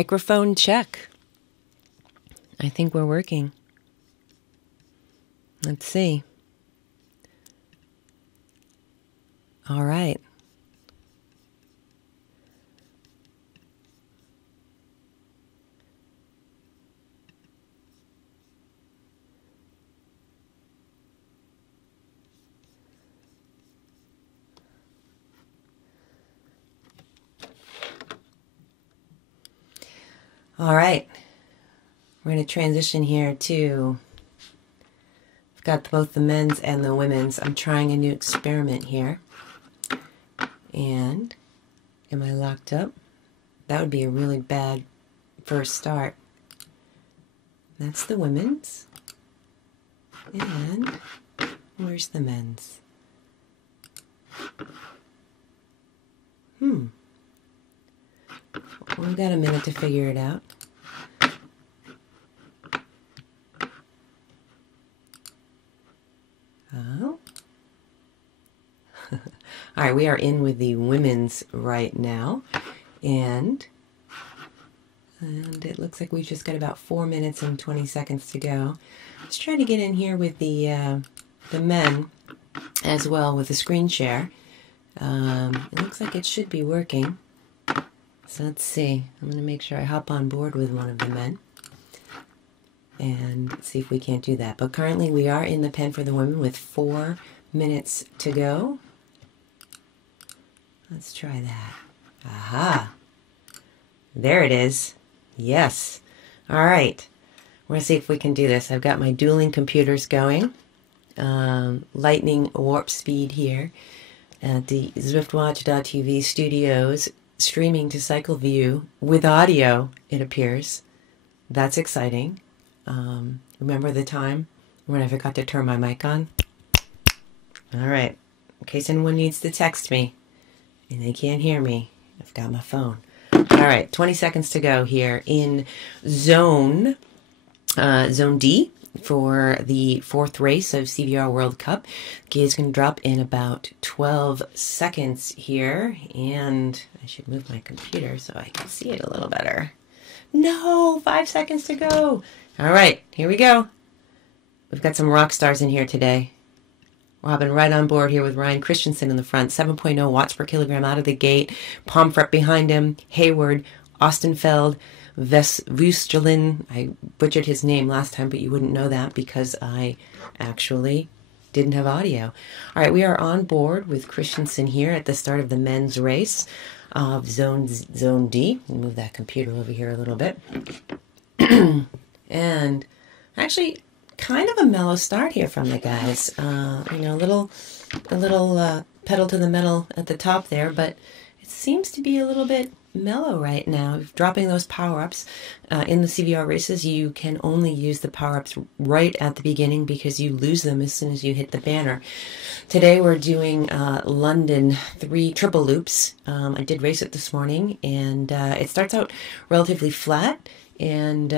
Microphone check. I think we're working. Let's see. All right. All right. We're going to transition here to, I've got both the men's and the women's. I'm trying a new experiment here. And am I locked up? That would be a really bad first start. That's the women's. And where's the men's? We've got a minute to figure it out. Oh. All right, we are in with the women's right now. And it looks like we've just got about 4 minutes and 20 seconds to go. Let's try to get in here with the men as well with the screen share. It looks like it should be working. So let's see. I'm going to make sure I hop on board with one of the men and see if we can't do that. But currently we are in the pen for the women with 4 minutes to go. Let's try that. Aha! There it is. Yes. All right. We're going to see if we can do this. I've got my dueling computers going. Lightning warp speed here at the ZwiftWatch.tv studios, streaming to CycleView with audio, it appears. That's exciting. Remember the time when I forgot to turn my mic on? All right. In case anyone needs to text me and they can't hear me, I've got my phone. All right, 20 seconds to go here in Zone D for the 4th race of CVR World Cup. Gate is going to drop in about 12 seconds here, and I should move my computer so I can see it a little better. No, 5 seconds to go. All right, here we go. We've got some rock stars in here today. We're hopping right on board here with Ryan Christensen in the front, 7.0 watts per kilogram out of the gate. Pomfret behind him, Hayward, Ostenfeld, Vesvustelin. I butchered his name last time, but you wouldn't know that because I actually didn't have audio. All right, we are on board with Christensen here at the start of the men's race of Zone D. Let me move that computer over here a little bit. And actually, kind of a mellow start here from the guys. You know, a little pedal to the metal at the top there, but it seems to be a little bit mellow right now. Dropping those power-ups in the CVR races, you can only use the power-ups right at the beginning because you lose them as soon as you hit the banner. Today we're doing London 3 triple loops. I did race it this morning, and it starts out relatively flat, and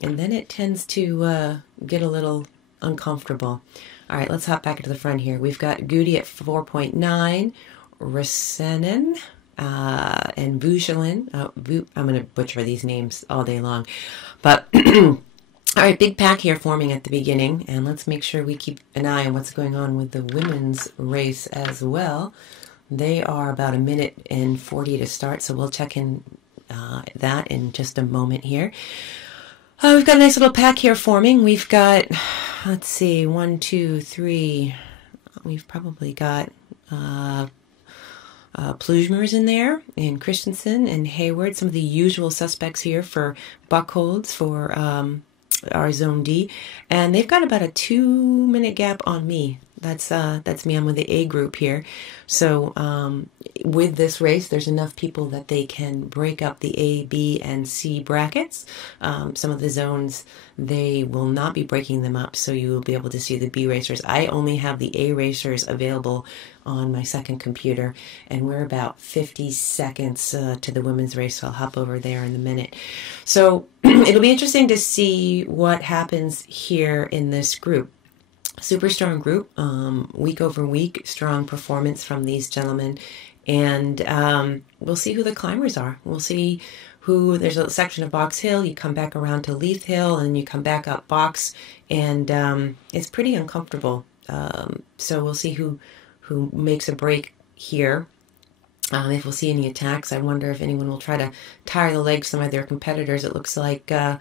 then it tends to get a little uncomfortable. All right, let's hop back into the front here. We've got Goody at 4.9, Resenen, and Vushelin. I'm going to butcher these names all day long. But, all right, big pack here forming at the beginning. And let's make sure we keep an eye on what's going on with the women's race as well. They are about 1 minute and 40 to start, so we'll check in that in just a moment here. We've got a nice little pack here forming. We've got, let's see, 1, 2, 3. We've probably got Plujmers in there, and Christensen and Hayward, some of the usual suspects here for Buckholz for our Zone D. And they've got about a 2-minute gap on me. That's me. I'm with the A group here. So with this race, there's enough people that they can break up the A, B, and C brackets. Some of the zones, they will not be breaking them up, so you will be able to see the B racers. I only have the A racers available on my second computer, and we're about 50 seconds to the women's race, so I'll hop over there in a minute. So it'll be interesting to see what happens here in this group. Super strong group, week over week, strong performance from these gentlemen, and we'll see who the climbers are. We'll see there's a section of Box Hill, you come back around to Leith Hill, and you come back up Box, and it's pretty uncomfortable. So we'll see who makes a break here. If we'll see any attacks, I wonder if anyone will try to tire the legs of some of their competitors. It looks like El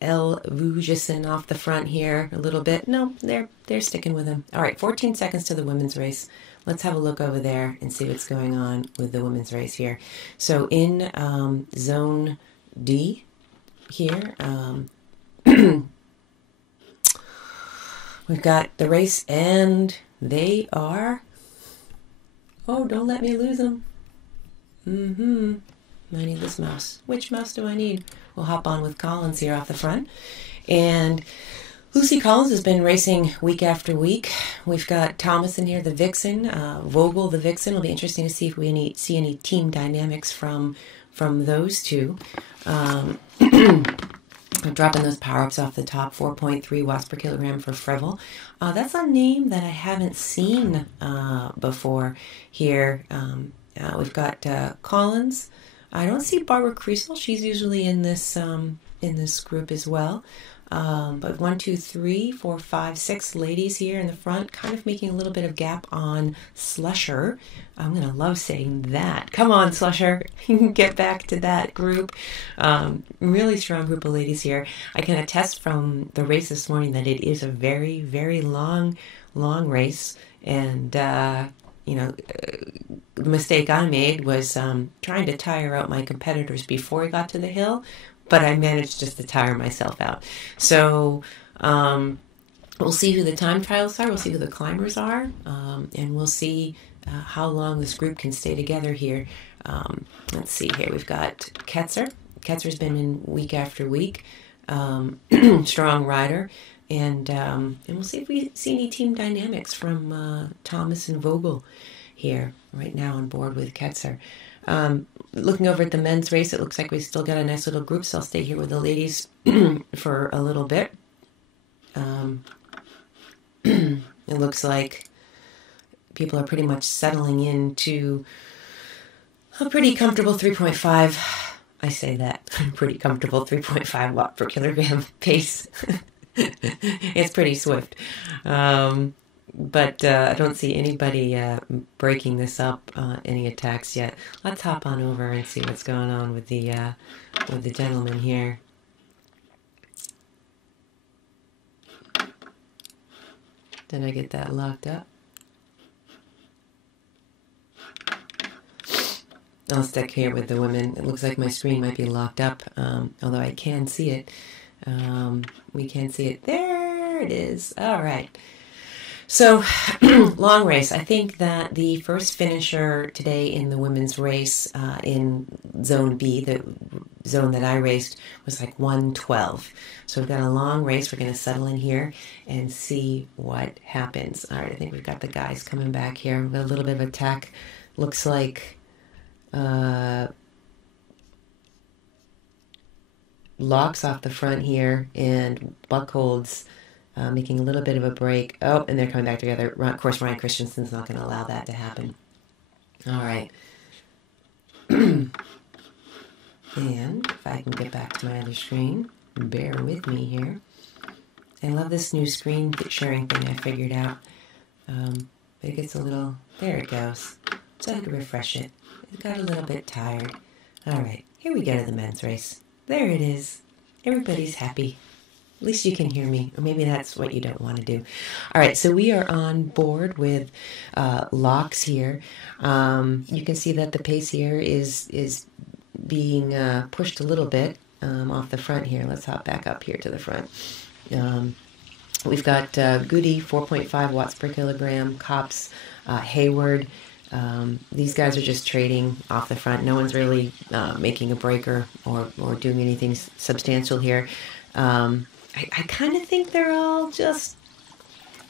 Vujison off the front here a little bit. No, they're sticking with him. All right, 14 seconds to the women's race. Let's have a look over there and see what's going on with the women's race here. So in Zone D here, we've got the race, and they are... Oh, don't let me lose them. I need this mouse. Which mouse do I need? We'll hop on with Collins here off the front. And Lucy Collins has been racing week after week. We've got Thomas in here, the Vixen. Vogel, the Vixen. It'll be interesting to see if we see any team dynamics from those two. I'm dropping those power-ups off the top. 4.3 watts per kilogram for Frevel. That's a name that I haven't seen before here. We've got Collins. I don't see Barbara Creasel. She's usually in this group as well. But 1, 2, 3, 4, 5, 6 ladies here in the front, kind of making a little bit of gap on Slusher. I'm going to love saying that. Come on, Slusher. Get back to that group. Really strong group of ladies here. I can attest from the race this morning that it is a very, very long race. And, the mistake I made was trying to tire out my competitors before I got to the hill, but I managed just to tire myself out. So we'll see who the time trials are, we'll see who the climbers are, and we'll see how long this group can stay together here. Let's see here, we've got Ketzer. Ketzer's been in week after week, strong rider. And we'll see if we see any team dynamics from Thomas and Vogel here right now on board with Ketzer. Looking over at the men's race, it looks like we still got a nice little group, so I'll stay here with the ladies for a little bit. It looks like people are pretty much settling into a pretty comfortable 3.5. I say that, pretty comfortable 3.5 watt per kilogram pace. It's pretty swift. But I don't see anybody breaking this up, any attacks yet. Let's hop on over and see what's going on with the gentleman here. Did I get that locked up? I'll stick here with the women. It looks like my screen might be locked up, although I can see it. We can see it. There it is. All right. So, long race. I think that the first finisher today in the women's race in Zone B, the zone that I raced, was like 1:12. So we've got a long race. We're going to settle in here and see what happens. All right, I think we've got the guys coming back here. We've got a little bit of attack. Looks like Locks off the front here, and Buckholz making a little bit of a break. Oh, and they're coming back together. Of course, Ryan Christensen's not going to allow that to happen. All right. And if I can get back to my other screen, bear with me here. I love this new screen sharing thing I figured out. But it gets a little... There it goes. So I could refresh it. It got a little bit tired. All right. Here we go to the men's race. There it is. Everybody's happy. At least you can hear me. Or maybe that's what you don't want to do. All right, so we are on board with Locks here. You can see that the pace here is being pushed a little bit off the front here. Let's hop back up here to the front. We've got Goody, 4.5 watts per kilogram. Cops, Hayward. These guys are just trading off the front. No one's really making a breaker or doing anything substantial here. I kind of think they're all just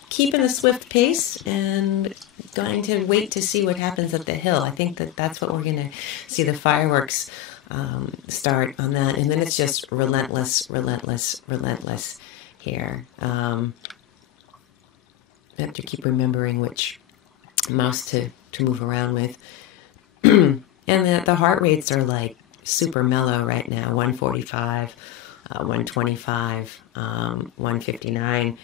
keeping a swift pace and going to wait to see what happens at the hill. I think that's what we're going to see, the fireworks start on that. And then it's just relentless here. I have to keep remembering which mouse to move around with. And the heart rates are like super mellow right now. 145, 125, 159.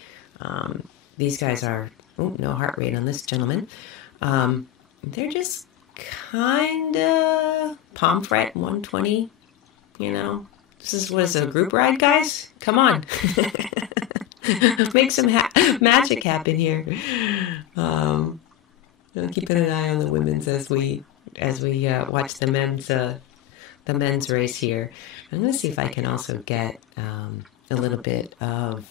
These guys are, oh, no heart rate on this gentleman. They're just kind of palm fret 120, you know. This is, what is it, a group ride, guys? Come on. Make some magic happen here. I'm keeping an eye on the women's as we watch the men's race here. I'm going to see if I can also get a little bit of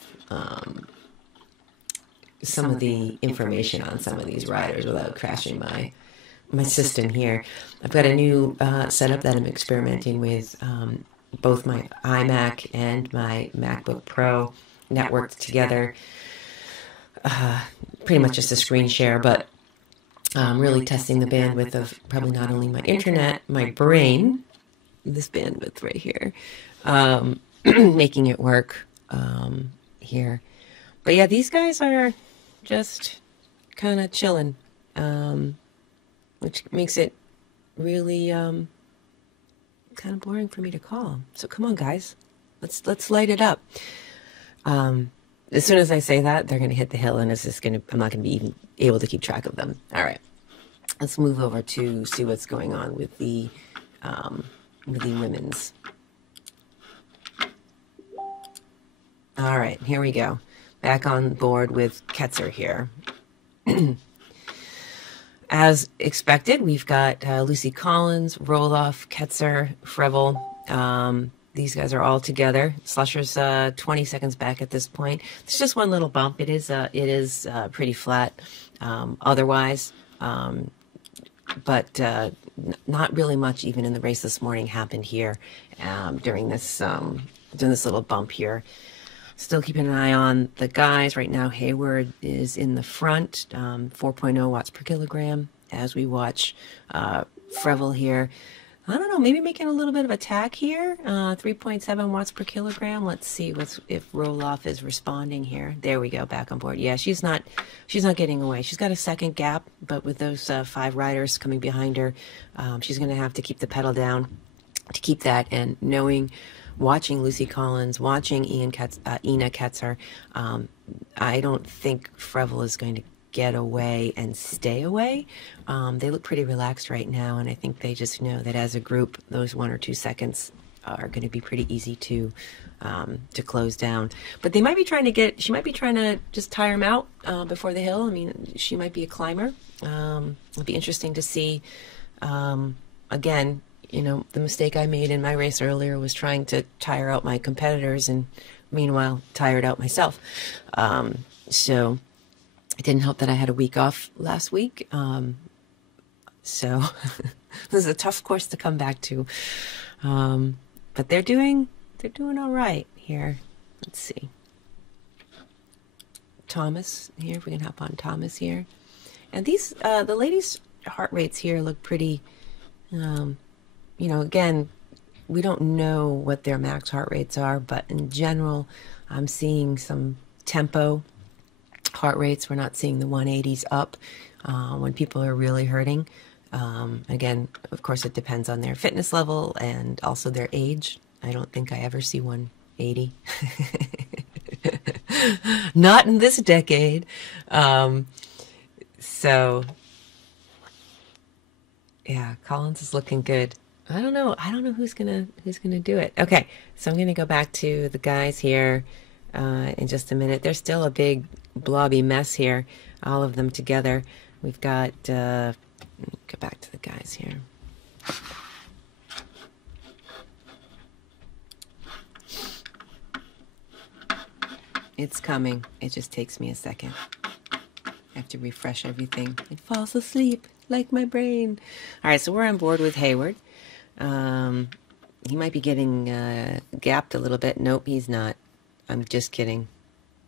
some of the information on some of these riders without crashing my system here. I've got a new setup that I'm experimenting with. Both my iMac and my MacBook Pro networked together. Pretty much just a screen share, but really testing the bandwidth of probably not only my internet, my brain, this bandwidth right here, making it work here. But yeah, these guys are just kind of chilling, which makes it really kind of boring for me to call. So come on, guys, let's light it up. As soon as I say that, they're going to hit the hill, and I'm not going to be even able to keep track of them. All right, let's move over to see what's going on with the women's. All right, here we go. Back on board with Ketzer here. As expected, we've got Lucy Collins, Roloff, Ketzer, Frevel. These guys are all together. Slusher's 20 seconds back at this point. It's just one little bump. It is pretty flat otherwise, but not really much even in the race this morning happened here during this little bump here. Still keeping an eye on the guys. Right now, Hayward is in the front, 4.0 watts per kilogram, as we watch Frevel here. I don't know, maybe making a little bit of attack here, 3.7 watts per kilogram. Let's see if Roloff is responding here. There we go, back on board. Yeah, she's not getting away. She's got a second gap, but with those 5 riders coming behind her, she's going to have to keep the pedal down to keep that. And watching Lucy Collins, watching Ina Ketzer, I don't think Frevel is going to get away and stay away. They look pretty relaxed right now, and I think they just know that as a group, those 1 or 2 seconds are going to be pretty easy to close down. But they might be trying to she might be trying to just tire him out before the hill. I mean, she might be a climber. It'll be interesting to see. Again, you know, the mistake I made in my race earlier was trying to tire out my competitors and meanwhile tired out myself. So it didn't help that I had a week off last week. So this is a tough course to come back to. But they're doing all right here. Let's see. Thomas here, if we can hop on Thomas here. And these, the ladies' heart rates here look pretty, you know, again, we don't know what their max heart rates are, but in general, I'm seeing some tempo heart rates. We're not seeing the 180s up when people are really hurting. Again, of course, it depends on their fitness level and also their age. I don't think I ever see 180. Not in this decade. So, yeah, Collins is looking good. I don't know who's gonna do it. Okay, so I'm gonna go back to the guys here in just a minute. There's still a big blobby mess here, all of them together. We've got go back to the guys here. It's coming. It just takes me a second. I have to refresh everything. It falls asleep like my brain. All right, so we're on board with Hayward. He might be getting gapped a little bit. Nope, he's not. I'm just kidding.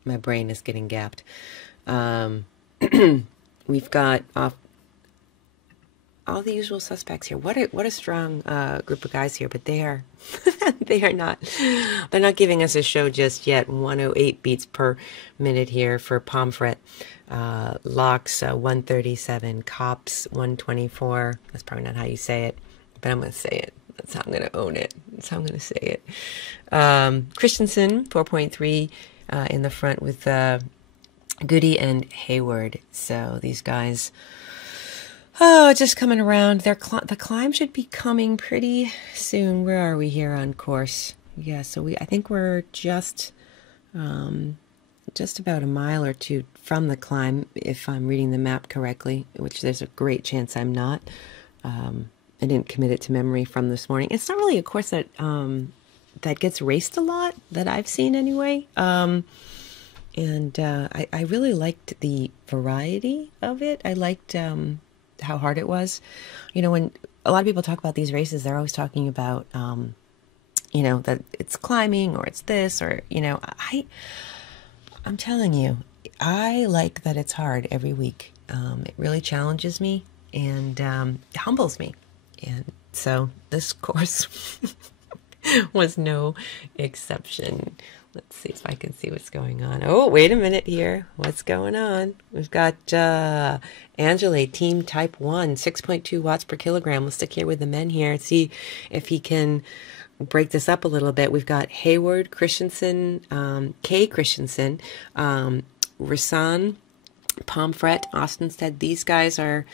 My brain is getting gapped. We've got all the usual suspects here. What a strong group of guys here, but they are they're not giving us a show just yet. 108 beats per minute here for Pomfret. Locks 137, Cops 124. That's probably not how you say it, but I'm going to say it. That's how I'm going to own it. That's how I'm going to say it. Christensen, 4.3 in the front with Goody and Hayward. So these guys, just coming around. The climb should be coming pretty soon. Where are we here on course? Yeah, so I think we're just about a mile or two from the climb, if I'm reading the map correctly, which there's a great chance I'm not. I didn't commit it to memory from this morning. It's not really a course that that gets raced a lot, that I've seen anyway. I really liked the variety of it. I liked how hard it was. You know, when a lot of people talk about these races, they're always talking about, you know, that it's climbing or it's this or, you know, I'm telling you, I like that it's hard every week. It really challenges me and humbles me. And so this course was no exception. Let's see if I can see what's going on. Oh, wait a minute here. What's going on? We've got Angela, team type 1, 6.2 watts per kilogram. We'll stick here with the men here and see if he can break this up a little bit. We've got Hayward, Christensen, Kay Christensen, Rasan, Pomfret, Austinstead. These guys are,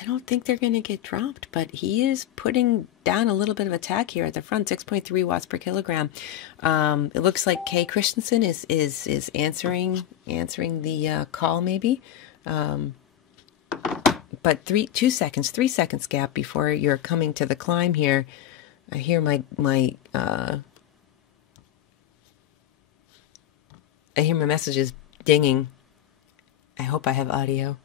I don't think they're going to get dropped, but he is putting down a little bit of attack here at the front, 6.3 watts per kilogram. It looks like Kay Christensen is answering the call maybe. But 3 seconds gap before you're coming to the climb here. I hear my messages dinging. I hope I have audio.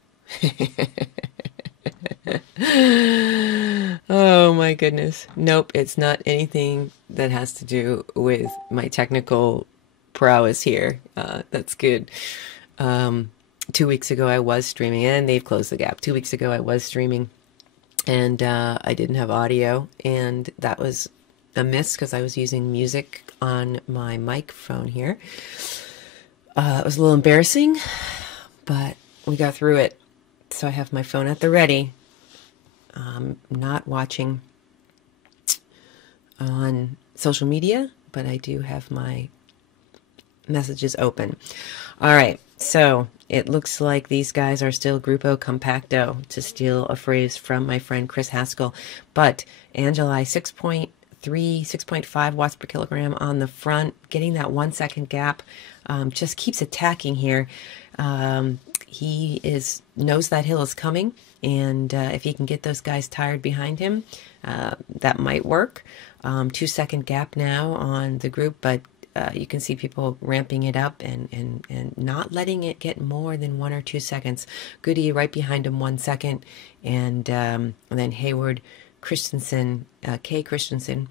Oh my goodness. Nope, it's not anything that has to do with my technical prowess here. That's good. 2 weeks ago I was streaming, and they've closed the gap. 2 weeks ago I was streaming, and I didn't have audio, and that was a miss because I was using music on my microphone here. It was a little embarrassing, but we got through it. So I have my phone at the ready. Not watching on social media, but I do have my messages open. All right, so it looks like these guys are still Grupo Compacto, to steal a phrase from my friend Chris Haskell. But Angeli, 6.3, 6.5 watts per kilogram on the front, getting that 1 second gap, just keeps attacking here. He knows that hill is coming, and if he can get those guys tired behind him, that might work. 2 second gap now on the group, but you can see people ramping it up and not letting it get more than 1 or 2 seconds. Goody right behind him 1 second, and then Hayward, Christensen, Kay Christensen,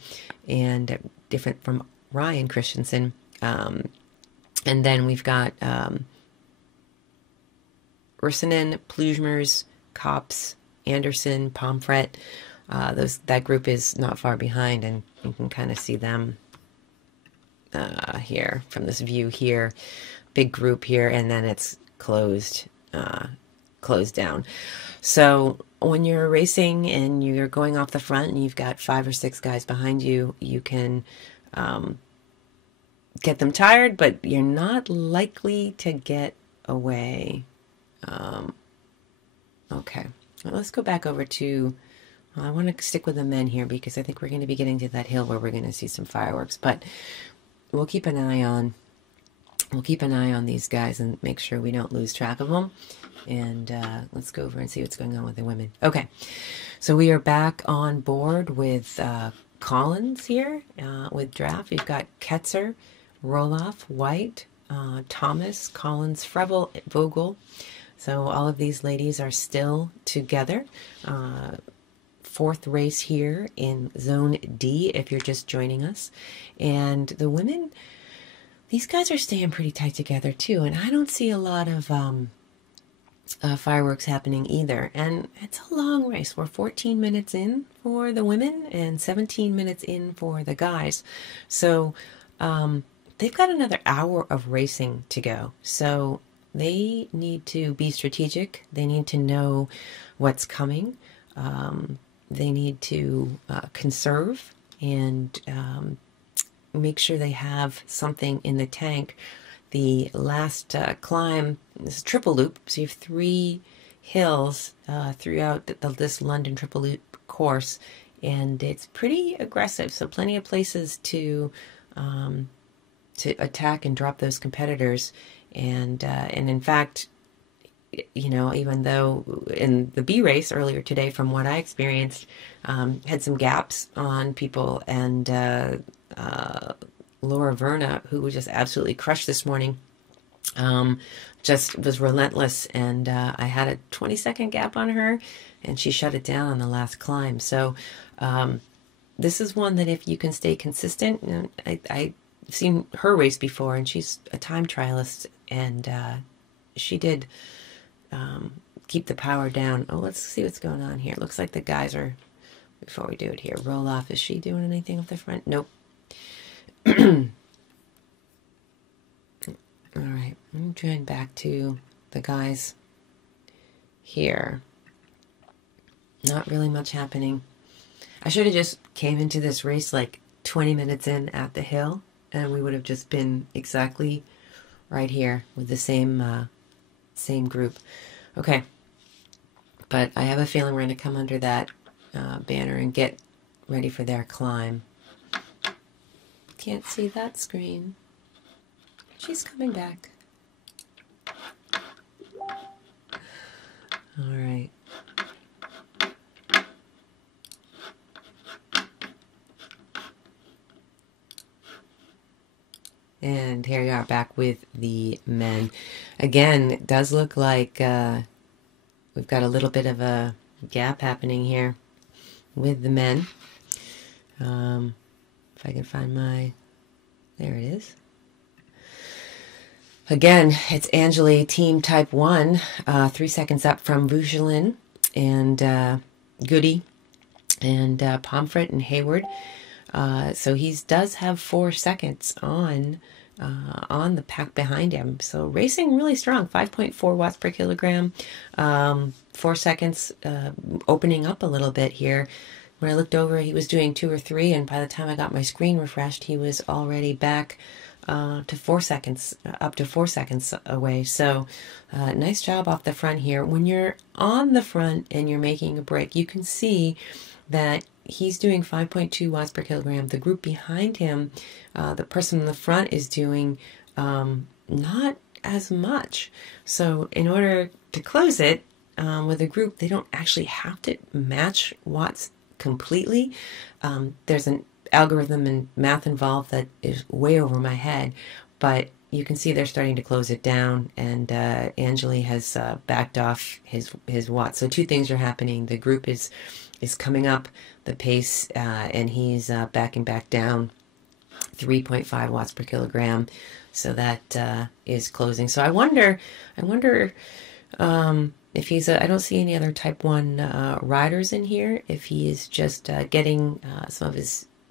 and different from Ryan Christensen. And then we've got Ursinen, Plujmers, Kops, Anderson, Pomfret. That group is not far behind, and you can kind of see them here from this view here. Big group here, and then it's closed down. So when you're racing and you're going off the front and you've got 5 or 6 guys behind you, you can get them tired, but you're not likely to get away. Okay, well, let's go back over to, I want to stick with the men here because I think we're going to be getting to that hill where we're going to see some fireworks, but we'll keep an eye on these guys and make sure we don't lose track of them. And let's go over and see what's going on with the women. Okay, so we are back on board with Collins here with draft. We've got Ketzer, Roloff, White, Thomas, Collins, Frevel, Vogel. So all of these ladies are still together. 4th race here in Zone D, if you're just joining us. And the women, these guys are staying pretty tight together too. And I don't see a lot of fireworks happening either. And it's a long race. We're 14 minutes in for the women and 17 minutes in for the guys. So they've got another hour of racing to go. So they need to be strategic. They need to know what's coming. they need to conserve and make sure they have something in the tank. The last climb is a triple loop, so you have 3 hills throughout this London triple loop course, and it's pretty aggressive, so plenty of places to attack and drop those competitors. And in fact, you know, even though in the B race earlier today, from what I experienced, had some gaps on people, and Laura Verna, who was just absolutely crushed this morning, just was relentless, and I had a 20-second gap on her, and she shut it down on the last climb. So this is one that if you can stay consistent, and I've seen her race before, and she's a time trialist, and she did keep the power down. Oh, let's see what's going on here. It looks like the guys are, before we do it here, roll off. Is she doing anything up the front? Nope. All right, I'm join back to the guys here. Not really much happening. I should have just came into this race like 20 minutes in at the hill, and we would have just been exactly right here with the same group. Okay, but I have a feeling we're going to come under that banner and get ready for their climb. Can't see that screen. She's coming back. All right. And here we are back with the men. Again, it does look like we've got a little bit of a gap happening here with the men. If I can find my... There it is. Again, it's Angeli, team type 1, 3 seconds up from Vaugelin and Goody and Pomfret and Hayward. So he does have 4 seconds on the pack behind him. So racing really strong, 5.4 watts per kilogram, 4 seconds, opening up a little bit here. When I looked over, he was doing 2 or 3, and by the time I got my screen refreshed, he was already back to 4 seconds, up to 4 seconds away. So nice job off the front here. When you're on the front and you're making a break, you can see that he's doing 5.2 watts per kilogram. The group behind him, the person in the front, is doing not as much. So in order to close it with a group, they don't actually have to match watts completely. There's an algorithm and math involved that is way over my head, but you can see they're starting to close it down, and Angeli has backed off his watts. So 2 things are happening. The group is coming up the pace, and he's backing back down 3.5 watts per kilogram. So that is closing. So I wonder if he's I don't see any other type 1 riders in here, if he is just getting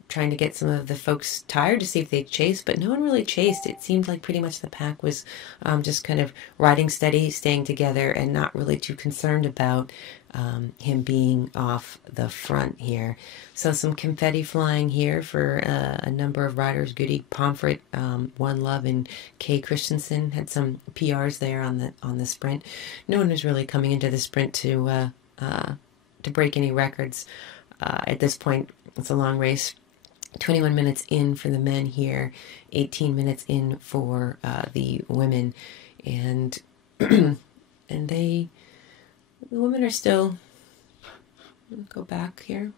trying to get some of the folks tired to see if they chase, but no one really chased. It seemed like pretty much the pack was just kind of riding steady, staying together, and not really too concerned about him being off the front here. So some confetti flying here for a number of riders. Goody, Pomfret, One Love, and Kay Christensen had some PRs there on the sprint. No one was really coming into the sprint to break any records. At this point, it's a long race. 21 minutes in for the men here, 18 minutes in for the women, and the women are still, go back here,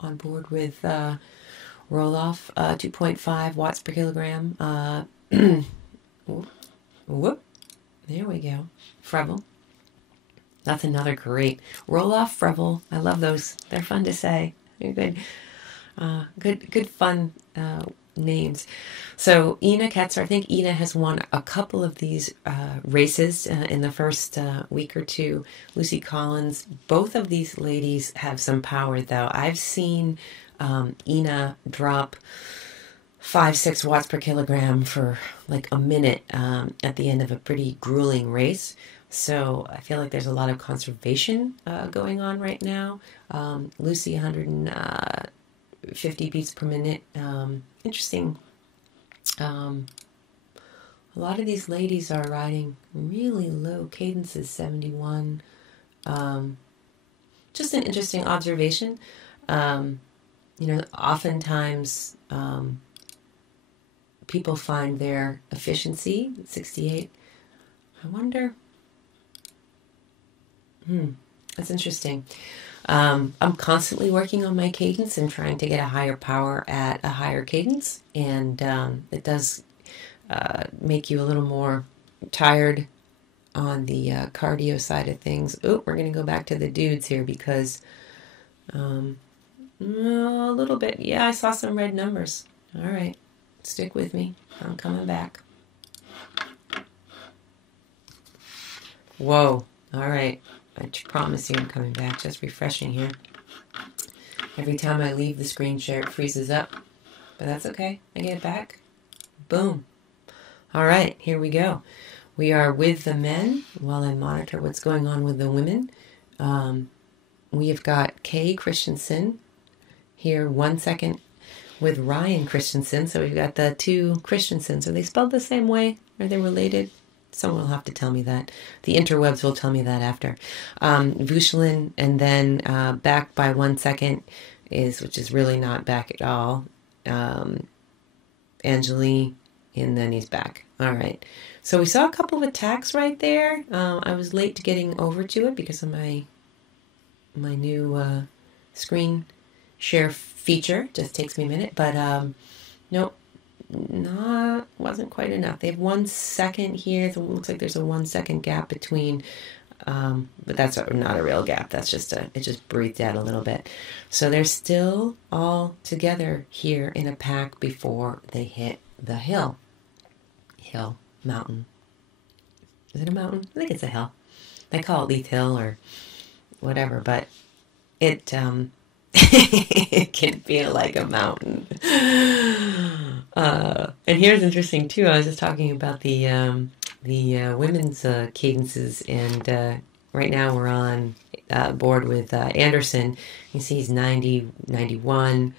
on board with roll-off, 2.5 watts per kilogram. Whoop, there we go. Frevel. That's another great roll-off Frevel. I love those. They're fun to say. They're good. Good fun names. So Ina Ketzer, I think Ina has won a couple of these races in the first week or two. Lucy Collins, both of these ladies have some power, though. I've seen Ina drop 5-6 watts per kilogram for like a minute at the end of a pretty grueling race. So I feel like there's a lot of conservation going on right now. Lucy, 150 beats per minute. Interesting. A lot of these ladies are riding really low cadences, 71. Just an interesting observation. Oftentimes people find their efficiency, 68. I wonder. That's interesting. I'm constantly working on my cadence and trying to get a higher power at a higher cadence. And it does make you a little more tired on the cardio side of things. Oh, we're going to go back to the dudes here because a little bit. Yeah, I saw some red numbers. All right. Stick with me. I'm coming back. Whoa. All right. I promise you I'm coming back. Just refreshing here. Every time I leave the screen share, it freezes up. But that's okay. I get it back. Boom. All right. Here we go. We are with the men while I monitor what's going on with the women. We have got Kay Christensen here 1 second with Ryan Christensen. So we've got the two Christensens. Are they spelled the same way? Are they related? Someone will have to tell me that. The interwebs will tell me that after. Vushlin, and then back by 1 second which is really not back at all. Angeli, and then he's back. All right. So we saw a couple of attacks right there. I was late to getting over to it because of my new screen share feature. Just takes me a minute, but nope, wasn't quite enough. They have 1 second here. It looks like there's a 1 second gap between, but that's not a real gap. That's just it just breathed out a little bit. So they're still all together here in a pack before they hit the mountain. Is it a mountain? I think it's a hill. They call it Leith Hill or whatever, but it it can feel like a mountain. And here's interesting too. I was just talking about the women's cadences, and right now we're on board with Anderson. You see he's 90, 91.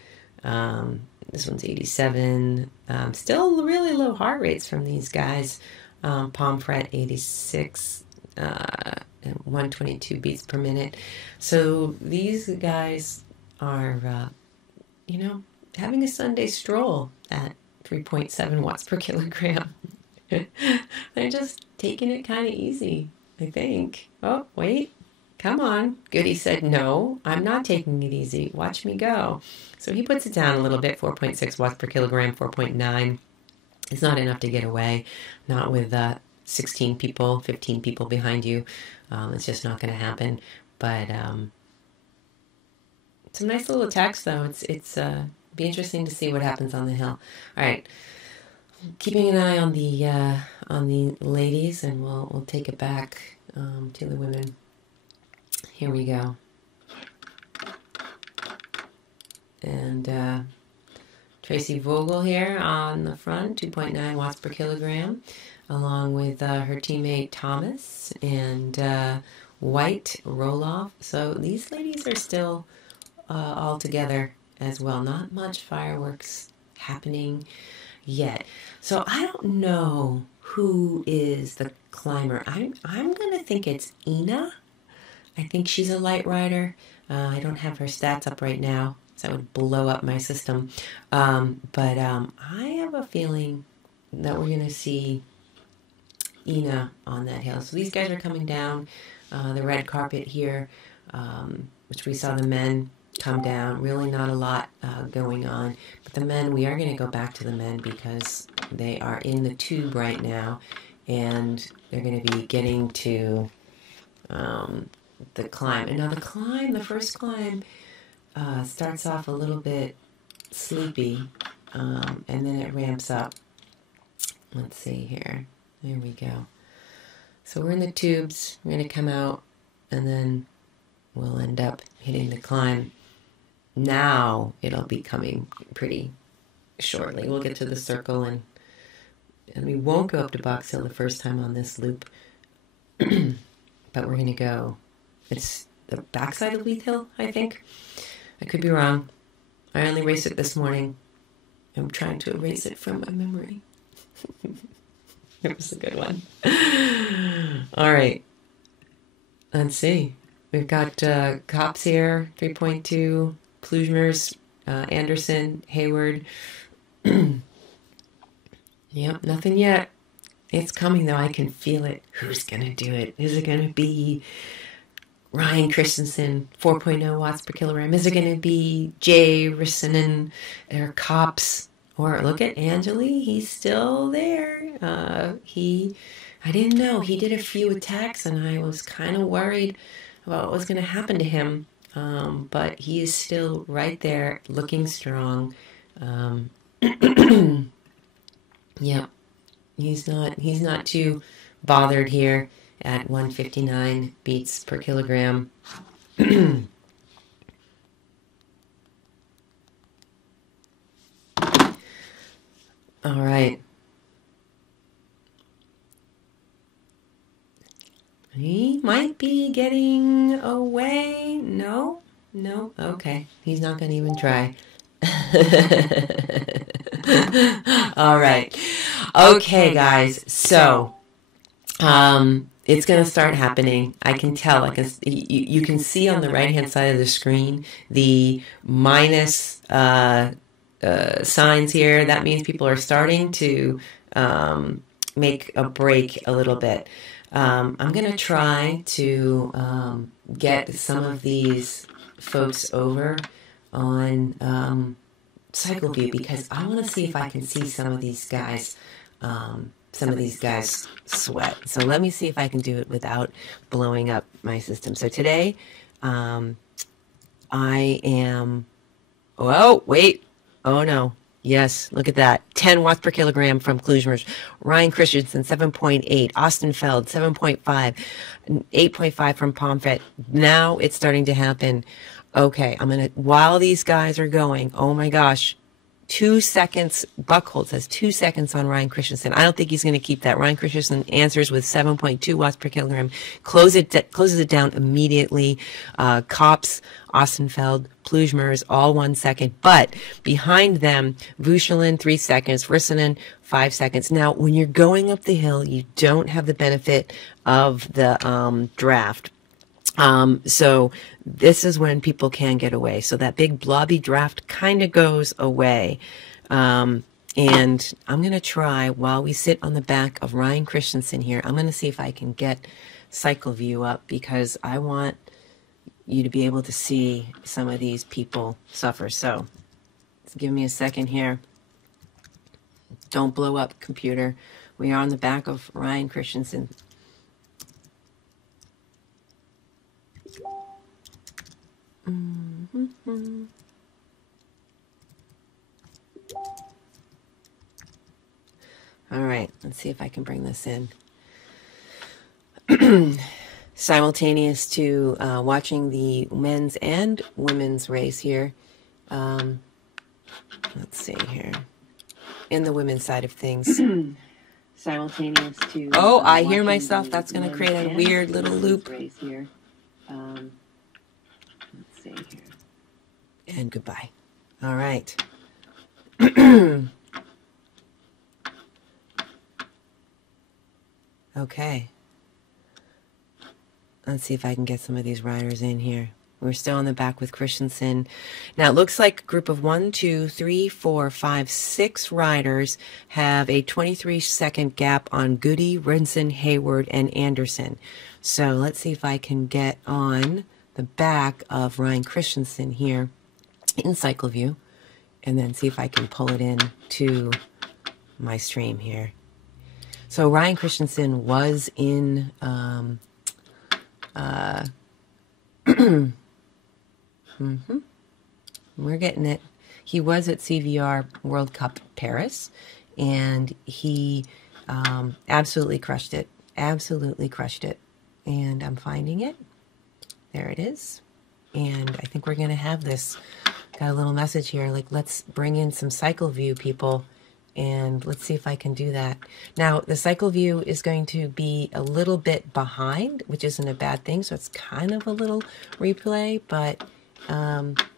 This one's 87. Still really low heart rates from these guys. Pomfret 86. And 122 beats per minute. So these guys are, having a Sunday stroll at 3.7 watts per kilogram. They're just taking it kind of easy, I think. Oh, wait. Come on. Goody said, no, I'm not taking it easy. Watch me go. So he puts it down a little bit, 4.6 watts per kilogram, 4.9. It's not enough to get away. Not with 16 people, 15 people behind you. It's just not going to happen. But some nice little attacks, though. It's be interesting to see what happens on the hill. All right, keeping an eye on the ladies, and we'll take it back to the women. Here we go. And Tracy Vogel here on the front, 2.9 watts per kilogram, along with her teammate Thomas and White Roloff. So these ladies are still all together as well. Not much fireworks happening yet. So I don't know who is the climber. I'm going to think it's Ina. I think she's a light rider. I don't have her stats up right now, so that would blow up my system. But I have a feeling that we're going to see Ina on that hill. So these guys are coming down the red carpet here, which we saw the men come down. Really not a lot going on. But the men, we are going to go back to the men because they are in the tube right now, and they're going to be getting to the climb. And now the first climb starts off a little bit sleepy, and then it ramps up. Let's see here. There we go. So we're in the tubes. We're going to come out, and then we'll end up hitting the climb. Now it'll be coming pretty shortly. We'll get to the circle, and we won't go up to Box Hill the first time on this loop. But we're going to go, it's the backside of Leith Hill, I think. I could be wrong. I only raced it this morning. I'm trying to erase it from my memory. It was a good one. All right. Let's see. We've got Cops here, 3.2, Plugmers, Anderson, Hayward. Yep, nothing yet. It's coming, though. I can feel it. Who's going to do it? Is it going to be Ryan Christensen, 4.0 watts per kilogram? Is it going to be Jay Rissanen or Cops? Or look at Angeli. He's still there. I didn't know. He did a few attacks, and I was kind of worried about what was going to happen to him. But he is still right there, looking strong. Yeah. He's not too bothered here at 159 beats per kilogram. All right. He might be getting away. No. Okay. He's not going to even try. All right. Okay, guys. So, it's going to start happening. I can tell. You can see on the right-hand side of the screen the minus signs here. That means people are starting to make a break a little bit. I'm going to try to get some of these folks over on Cycle View, because I want to see if I can see some of these guys sweat. So let me see if I can do it without blowing up my system. So today I am, oh, wait. Oh, no. Yes, look at that. 10 watts per kilogram from Plugmers. Ryan Christensen, 7.8. Austin Feld, 7.5. 8.5 from Pomfret. Now it's starting to happen. Okay, while these guys are going, oh my gosh, 2 seconds. Buckhold says 2 seconds on Ryan Christensen. I don't think he's going to keep that. Ryan Christensen answers with 7.2 watts per kilogram. Closes it down immediately. Kops, Ostenfeld, Plugmers, all 1 second. But behind them, Vuchelin, 3 seconds. Rissanen, 5 seconds. Now, when you're going up the hill, you don't have the benefit of the draft. So this is when people can get away. So that big blobby draft kind of goes away. And I'm going to try, while we sit on the back of Ryan Christensen here, I'm going to see if I can get Cycle View up, because I want you to be able to see some of these people suffer. So give me a second here. Don't blow up, computer. We are on the back of Ryan Christensen. Mm-hmm. All right, let's see if I can bring this in. Simultaneous to watching the men's and women's race here. Let's see here. In the women's side of things. Simultaneous to... Oh, I hear myself. That's going to create a weird little loop. Race here. Let's see here. And goodbye. All right. Okay. Let's see if I can get some of these riders in here. We're still on the back with Christensen. Now, it looks like a group of 1, 2, 3, 4, 5, 6 riders have a 23-second gap on Goody, Rinson, Hayward, and Anderson. So let's see if I can get on the back of Ryan Christensen here in Cycle View, and then see if I can pull it in to my stream here. So Ryan Christensen was in we're getting it. He was at CVR World Cup Paris, and he absolutely crushed it. Absolutely crushed it. And I'm finding it. There it is. And I think we're going to have this got a little message here, like, let's bring in some cycle view people, and let's see if I can do that. Now, the cycle view is going to be a little bit behind, which isn't a bad thing, so it's kind of a little replay, but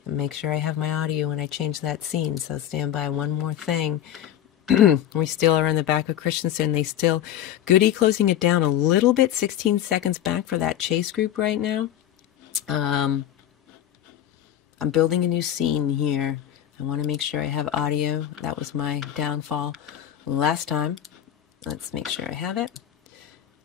make sure I have my audio when I change that scene, so stand by. One more thing. We still are on the back of Christensen. They still, Goody closing it down a little bit, 16 seconds back for that chase group right now. I'm building a new scene here. I want to make sure I have audio. That was my downfall last time. Let's make sure I have it.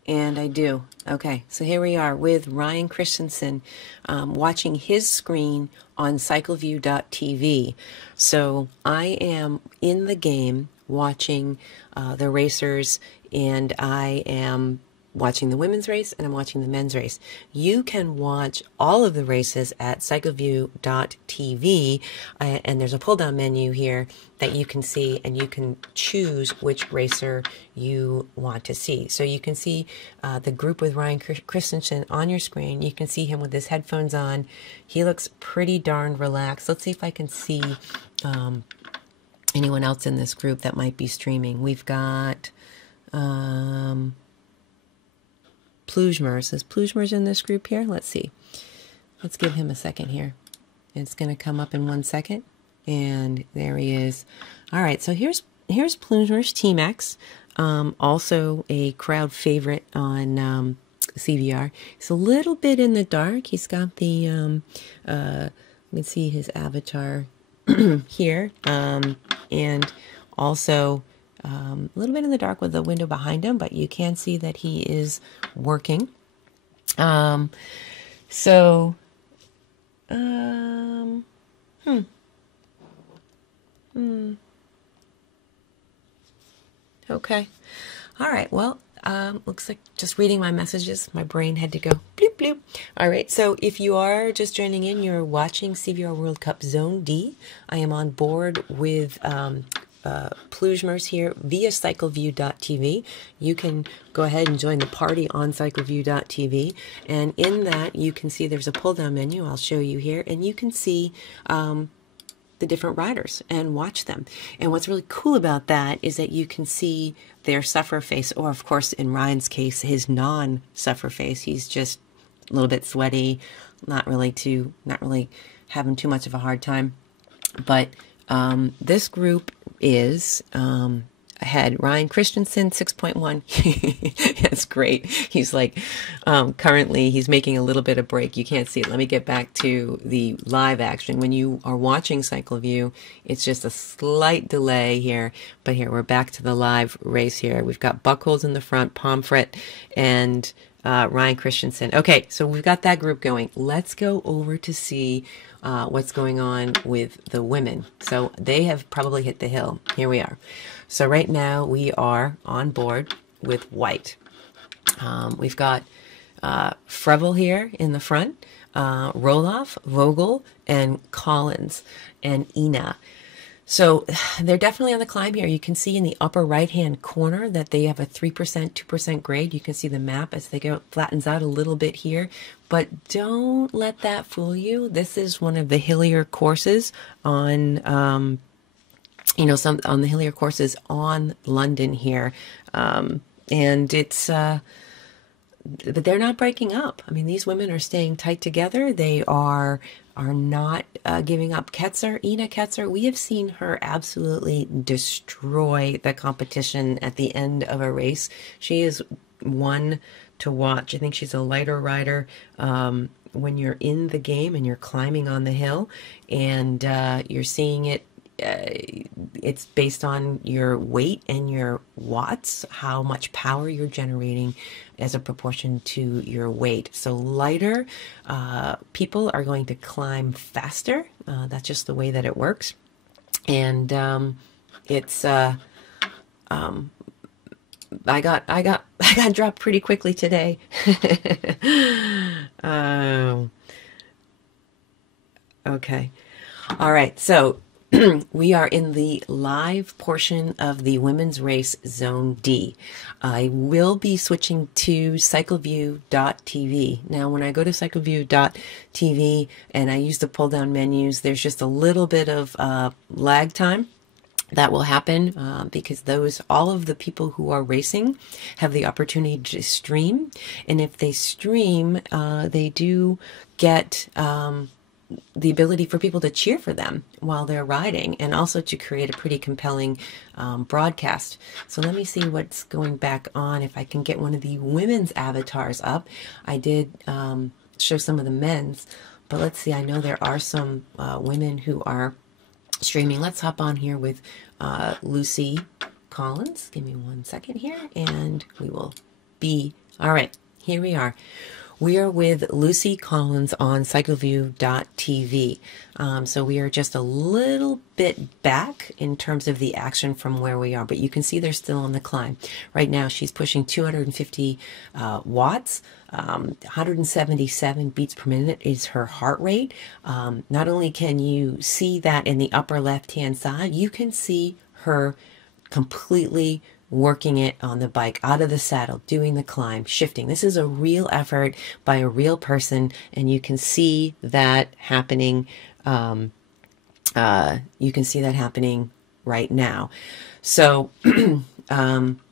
And I do. Okay, so here we are with Ryan Christensen watching his screen on cycleview.tv. So I am in the game watching the racers, and I am watching the women's race and I'm watching the men's race. You can watch all of the races at cycleview.tv, and there's a pull down menu here that you can see, and you can choose which racer you want to see. So you can see the group with Ryan Christensen on your screen. You can see him with his headphones on. He looks pretty darn relaxed. Let's see if I can see anyone else in this group that might be streaming. We've got Plujmers. Is Plujmers in this group here? Let's see. Let's give him a second here. It's going to come up in 1 second. And there he is. All right, so here's Plujmers Team X, also a crowd favorite on CVR. He's a little bit in the dark. He's got the, you can see his avatar here, and also a little bit in the dark with the window behind him, but you can see that he is working. Okay. All right. Well, looks like just reading my messages, my brain had to go bloop, bloop. All right. So if you are just joining in, you're watching CVR World Cup Zone D. I am on board with Plujmers here via cycleview.tv. You can go ahead and join the party on cycleview.tv, and in that you can see there's a pull down menu. I'll show you here, and you can see the different riders and watch them. And what's really cool about that is that you can see their suffer face, or of course in Ryan's case his non-suffer face. He's just a little bit sweaty, not really having too much of a hard time. But this group is ahead. Ryan Christensen 6.1. That's great. He's like, currently he's making a little bit of break. You can't see it. Let me get back to the live action. When you are watching CycleView, it's just a slight delay here. But here, we're back to the live race here. We've got Buckholz in the front, Pomfret, and Ryan Christensen. Okay, so we've got that group going. Let's go over to see what's going on with the women. So they have probably hit the hill. Here we are. So right now we are on board with white. We've got Frevel here in the front, Roloff, Vogel, and Collins, and Ina. So they're definitely on the climb here. You can see in the upper right-hand corner that they have a 3%, 2% grade. You can see the map as they go, flattens out a little bit here. But don't let that fool you. This is one of the hillier courses on, on the hillier courses on London here. And it's, but they're not breaking up. I mean, these women are staying tight together. They are not giving up. Ina Ketzer, we have seen her absolutely destroy the competition at the end of a race. She is one to watch. I think she's a lighter rider when you're in the game and you're climbing on the hill, and you're seeing it. It's based on your weight and your watts, how much power you're generating as a proportion to your weight. So lighter people are going to climb faster. That's just the way that it works. And it's I got dropped pretty quickly today. Okay. All right. So we are in the live portion of the women's race Zone D. I will be switching to cycleview.tv. Now, when I go to cycleview.tv and I use the pull down menus, there's just a little bit of lag time that will happen because all of the people who are racing have the opportunity to stream. And if they stream, they do get the ability for people to cheer for them while they're riding, and also to create a pretty compelling broadcast. So let me see what's going back on, if I can get one of the women's avatars up. I did show some of the men's, but let's see, I know there are some women who are streaming. Let's hop on here with Lucy Collins. Give me 1 second here, and we will be, all right, here we are. We are with Lucy Collins on cycleview.tv. So we are just a little bit back in terms of the action from where we are, but you can see they're still on the climb. Right now she's pushing 250 watts. 177 beats per minute is her heart rate. Not only can you see that in the upper left-hand side, you can see her completely working it on the bike, out of the saddle, doing the climb, shifting. This is a real effort by a real person, and you can see that happening. You can see that happening right now. So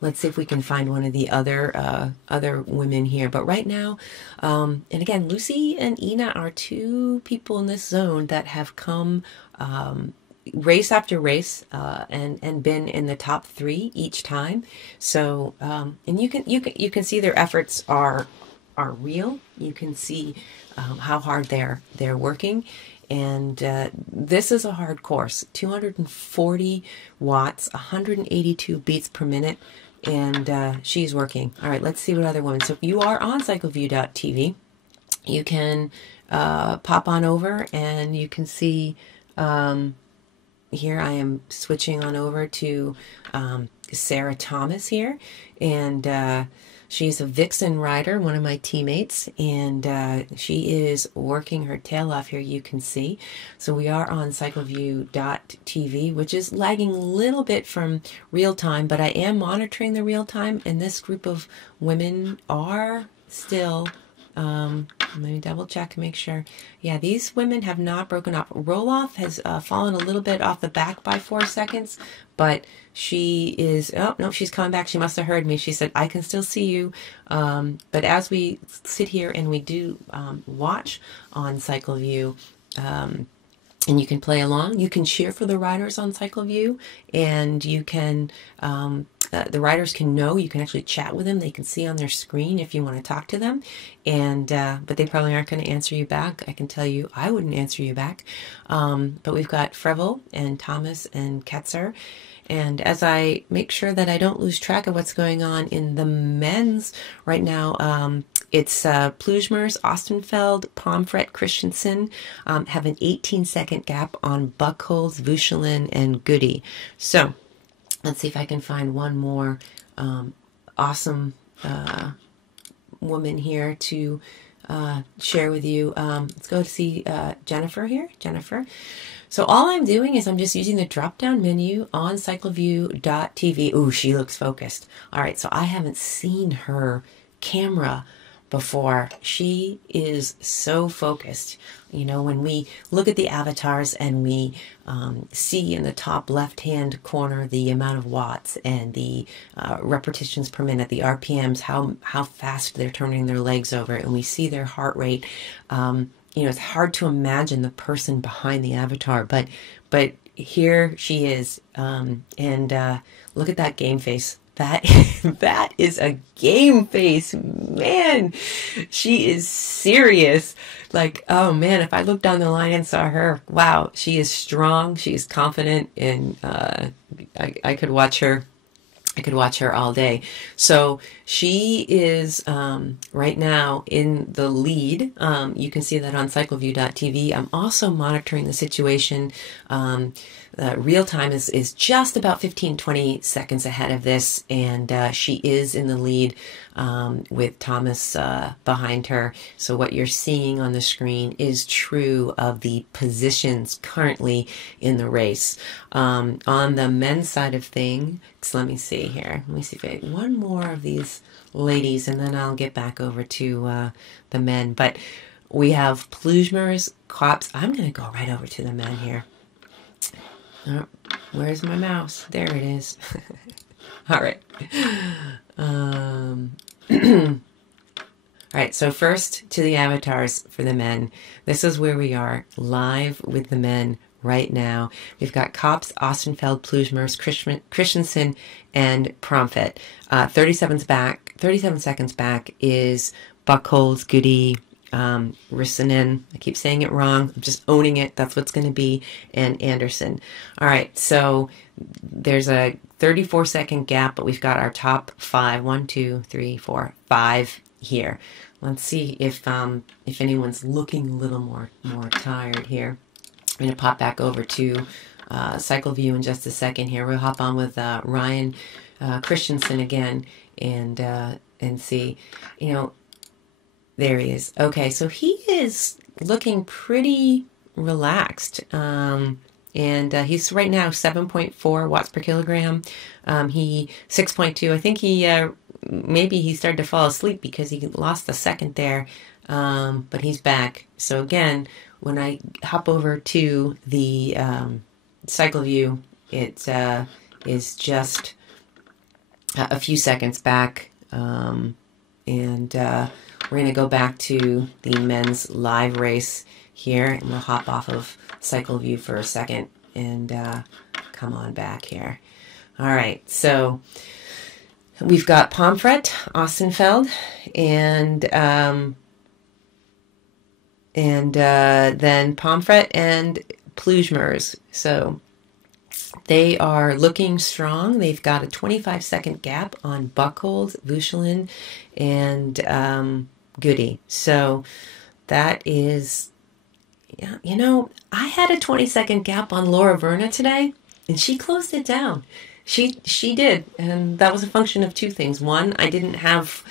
let's see if we can find one of the other women here. But right now, and again, Lucy and Ina are two people in this zone that have come race after race and been in the top 3 each time. So and you can see their efforts are real. You can see how hard they're working. And this is a hard course. 240 watts, 182 beats per minute, and she's working. All right, let's see what other women. So if you are on cycleview.tv, you can pop on over and you can see here I am switching on over to Sarah Thomas here, and she's a Vixen rider, one of my teammates, and she is working her tail off here, you can see. So we are on cycleview.tv, which is lagging a little bit from real time, but I am monitoring the real time, and this group of women are still let me double check and make sure. Yeah, these women have not broken up. Roloff has fallen a little bit off the back by 4 seconds, but she is, oh, no, she's coming back. She must have heard me. She said, I can still see you. But as we sit here and we do watch on CycleView, and you can play along, you can cheer for the riders on CycleView, and you can, the riders can know, you can actually chat with them. They can see on their screen if you want to talk to them, and but they probably aren't going to answer you back. I can tell you, I wouldn't answer you back. But we've got Frevel and Thomas and Ketzer. And as I make sure that I don't lose track of what's going on in the men's right now, it's Plujmers, Ostenfeld, Pomfret, Christensen have an 18-second gap on Buchholz, Vuchelin, and Goody. So let's see if I can find one more awesome woman here to share with you. Let's go to see Jennifer here. Jennifer. So all I'm doing is I'm just using the drop-down menu on cycleview.tv. Ooh, she looks focused. All right, so I haven't seen her camera before. She is so focused. You know, when we look at the avatars and we see in the top left-hand corner the amount of watts and the repetitions per minute, the RPMs, how fast they're turning their legs over, and we see their heart rate, you know, it's hard to imagine the person behind the avatar, but here she is, and look at that game face. That is a game face, man. She is serious. Like, oh man, if I looked down the line and saw her, wow, she is strong. She is confident, and I could watch her. I could watch her all day. So she is right now in the lead. You can see that on cycleview.tv. I'm also monitoring the situation. Real time is just about 15-20 seconds ahead of this, and she is in the lead. with Thomas behind her. So what you're seeing on the screen is true of the positions currently in the race. On the men's side of things, let me see here. Let me see if I one more of these ladies, and then I'll get back over to the men. But we have Plujmers, Kops. I'm going to go right over to the men here. Oh, where's my mouse? There it is. All right. All right, so first to the avatars for the men. This is where we are, live with the men right now. We've got Kops, Ostenfeld, Plujmers, Christensen, and Promfit. 37 seconds back is Buchholz, Goody, Rissanen. I keep saying it wrong. I'm just owning it. That's what's going to be. And Anderson. All right, so there's a 34-second gap, but we've got our top 5. 1, 2, 3, 4, 5 here. Let's see if anyone's looking a little more tired here. I'm going to pop back over to Cycle View in just a second here. We'll hop on with Ryan Christensen again and see, you know, there he is. Okay, so he is looking pretty relaxed. And he's right now 7.4 watts per kilogram. He 6.2. I think he maybe he started to fall asleep because he lost a second there. But he's back. So again, when I hop over to the Cycle View, it is just a few seconds back. We're going to go back to the men's live race here, and we'll hop off of Cycle View for a second and come on back here. All right, so we've got Pomfret, Ostenfeld, and then Pomfret and Plujmers. So they are looking strong. They've got a 25-second gap on Buchholz, Vuchelin, and Goody. So that is, yeah, you know, I had a 20-second gap on Laura Verna today, and she closed it down. She did, and that was a function of two things. One, I didn't have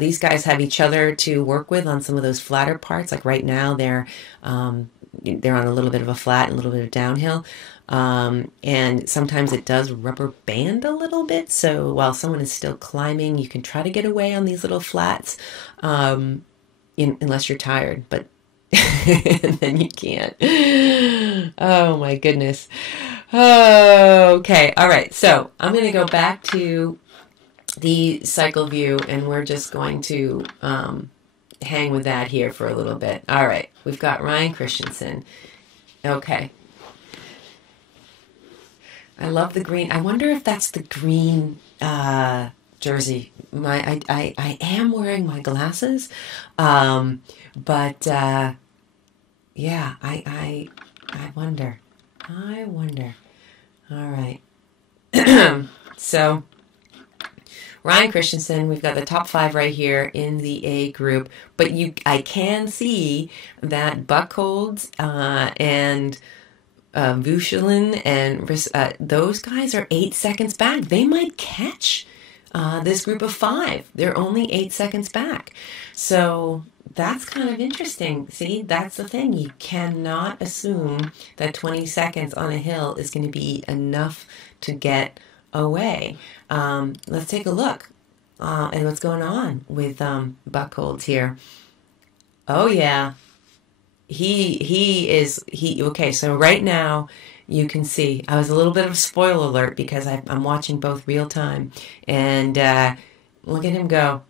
these guys have each other to work with on some of those flatter parts. Like right now, they're on a little bit of a flat and a little bit of downhill. And sometimes it does rubber band a little bit. So while someone is still climbing, you can try to get away on these little flats, unless you're tired, but then you can't. Oh my goodness. Okay. All right. So I'm going to go back to the Cycle View, and we're just going to hang with that here for a little bit. All right. We've got Ryan Christensen. Okay. I love the green. I wonder if that's the green jersey. I am wearing my glasses, but yeah, I wonder. All right. So Ryan Christensen, we've got the top 5 right here in the A group, but I can see that Buchholz and Vuchelin and those guys are 8 seconds back. They might catch this group of 5. They're only 8 seconds back. So that's kind of interesting. See, that's the thing. You cannot assume that 20 seconds on a hill is going to be enough to get away. Let's take a look at what's going on with Buchholz here. Oh, yeah. Okay, so right now you can see, I was a little bit of a spoiler alert because I'm watching both real time, and look at him go.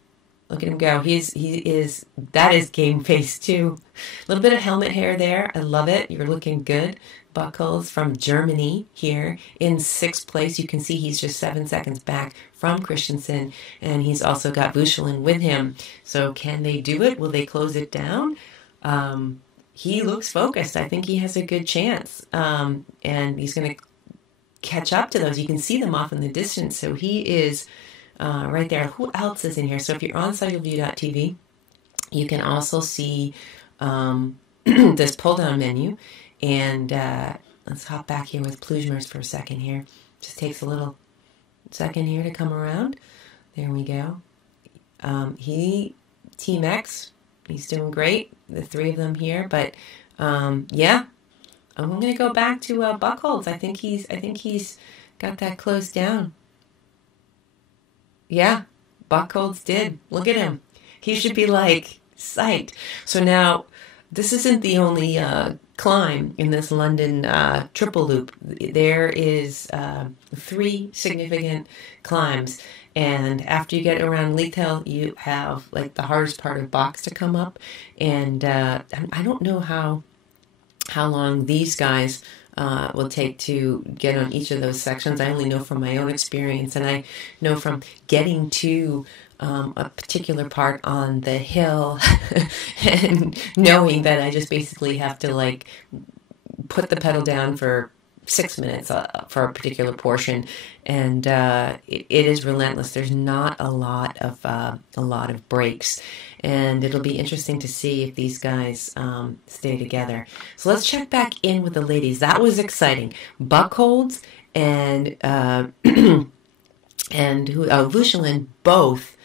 Look at him go. That is game face too. A little bit of helmet hair there. I love it. You're looking good. Buchholz from Germany here in 6th place. You can see he's just 7 seconds back from Christensen, and he's also got Vuchelin with him. So can they do it? Will they close it down? He looks focused. I think he has a good chance. And he's going to catch up to those. You can see them off in the distance. So he is right there. Who else is in here? So if you're on cycleview.tv, you can also see this pull-down menu. And let's hop back here with Plujmers for a second here. Just takes a little second here to come around. There we go. Team X, he's doing great. The three of them here, but yeah, I'm going to go back to Buckholz. I think he's got that closed down. Yeah, Buckholz did. Look at him. He should be like psyched. So now, this isn't the only climb in this London triple loop. There is 3 significant climbs. And after you get around Leith Hill, you have like the hardest part of Box to come up. And I don't know how long these guys will take to get on each of those sections. I only know from my own experience, and I know from getting to a particular part on the hill and knowing that I just basically have to like put the pedal down for 6 minutes for a particular portion, and it is relentless. There's not a lot of breaks, and it'll be interesting to see if these guys stay together. So let's check back in with the ladies. That was exciting. Buckholz and Vuchelin both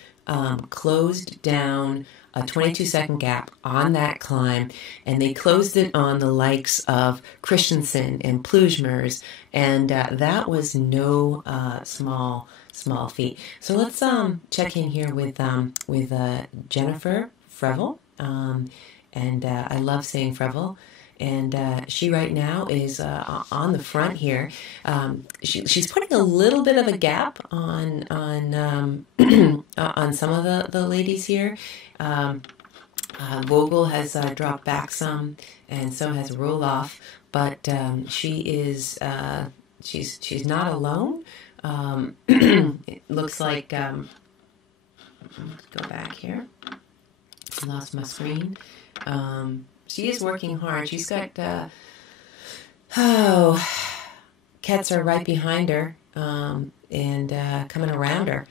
closed down a 22-second gap on that climb, and they closed it on the likes of Christensen and Plujmers, and that was no small feat. So let's check in here with Jennifer Freville, and I love saying Freville. And she right now is on the front here. She's putting a little bit of a gap on on some of the ladies here. Vogel has dropped back some, and so has Roloff. But she is she's not alone. It looks like let's go back here. I lost my screen. She is working hard. She's got, Ketzer right behind her, and coming around her.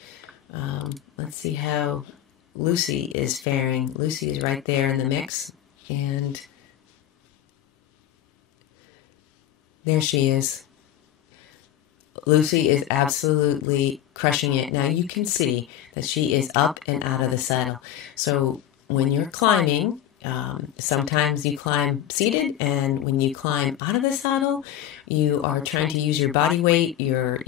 Let's see how Lucy is faring. Lucy is right there in the mix, and there she is. Lucy is absolutely crushing it. Now you can see that she is up and out of the saddle. So when you're climbing, sometimes you climb seated, and when you climb out of the saddle, you are trying to use your body weight. Your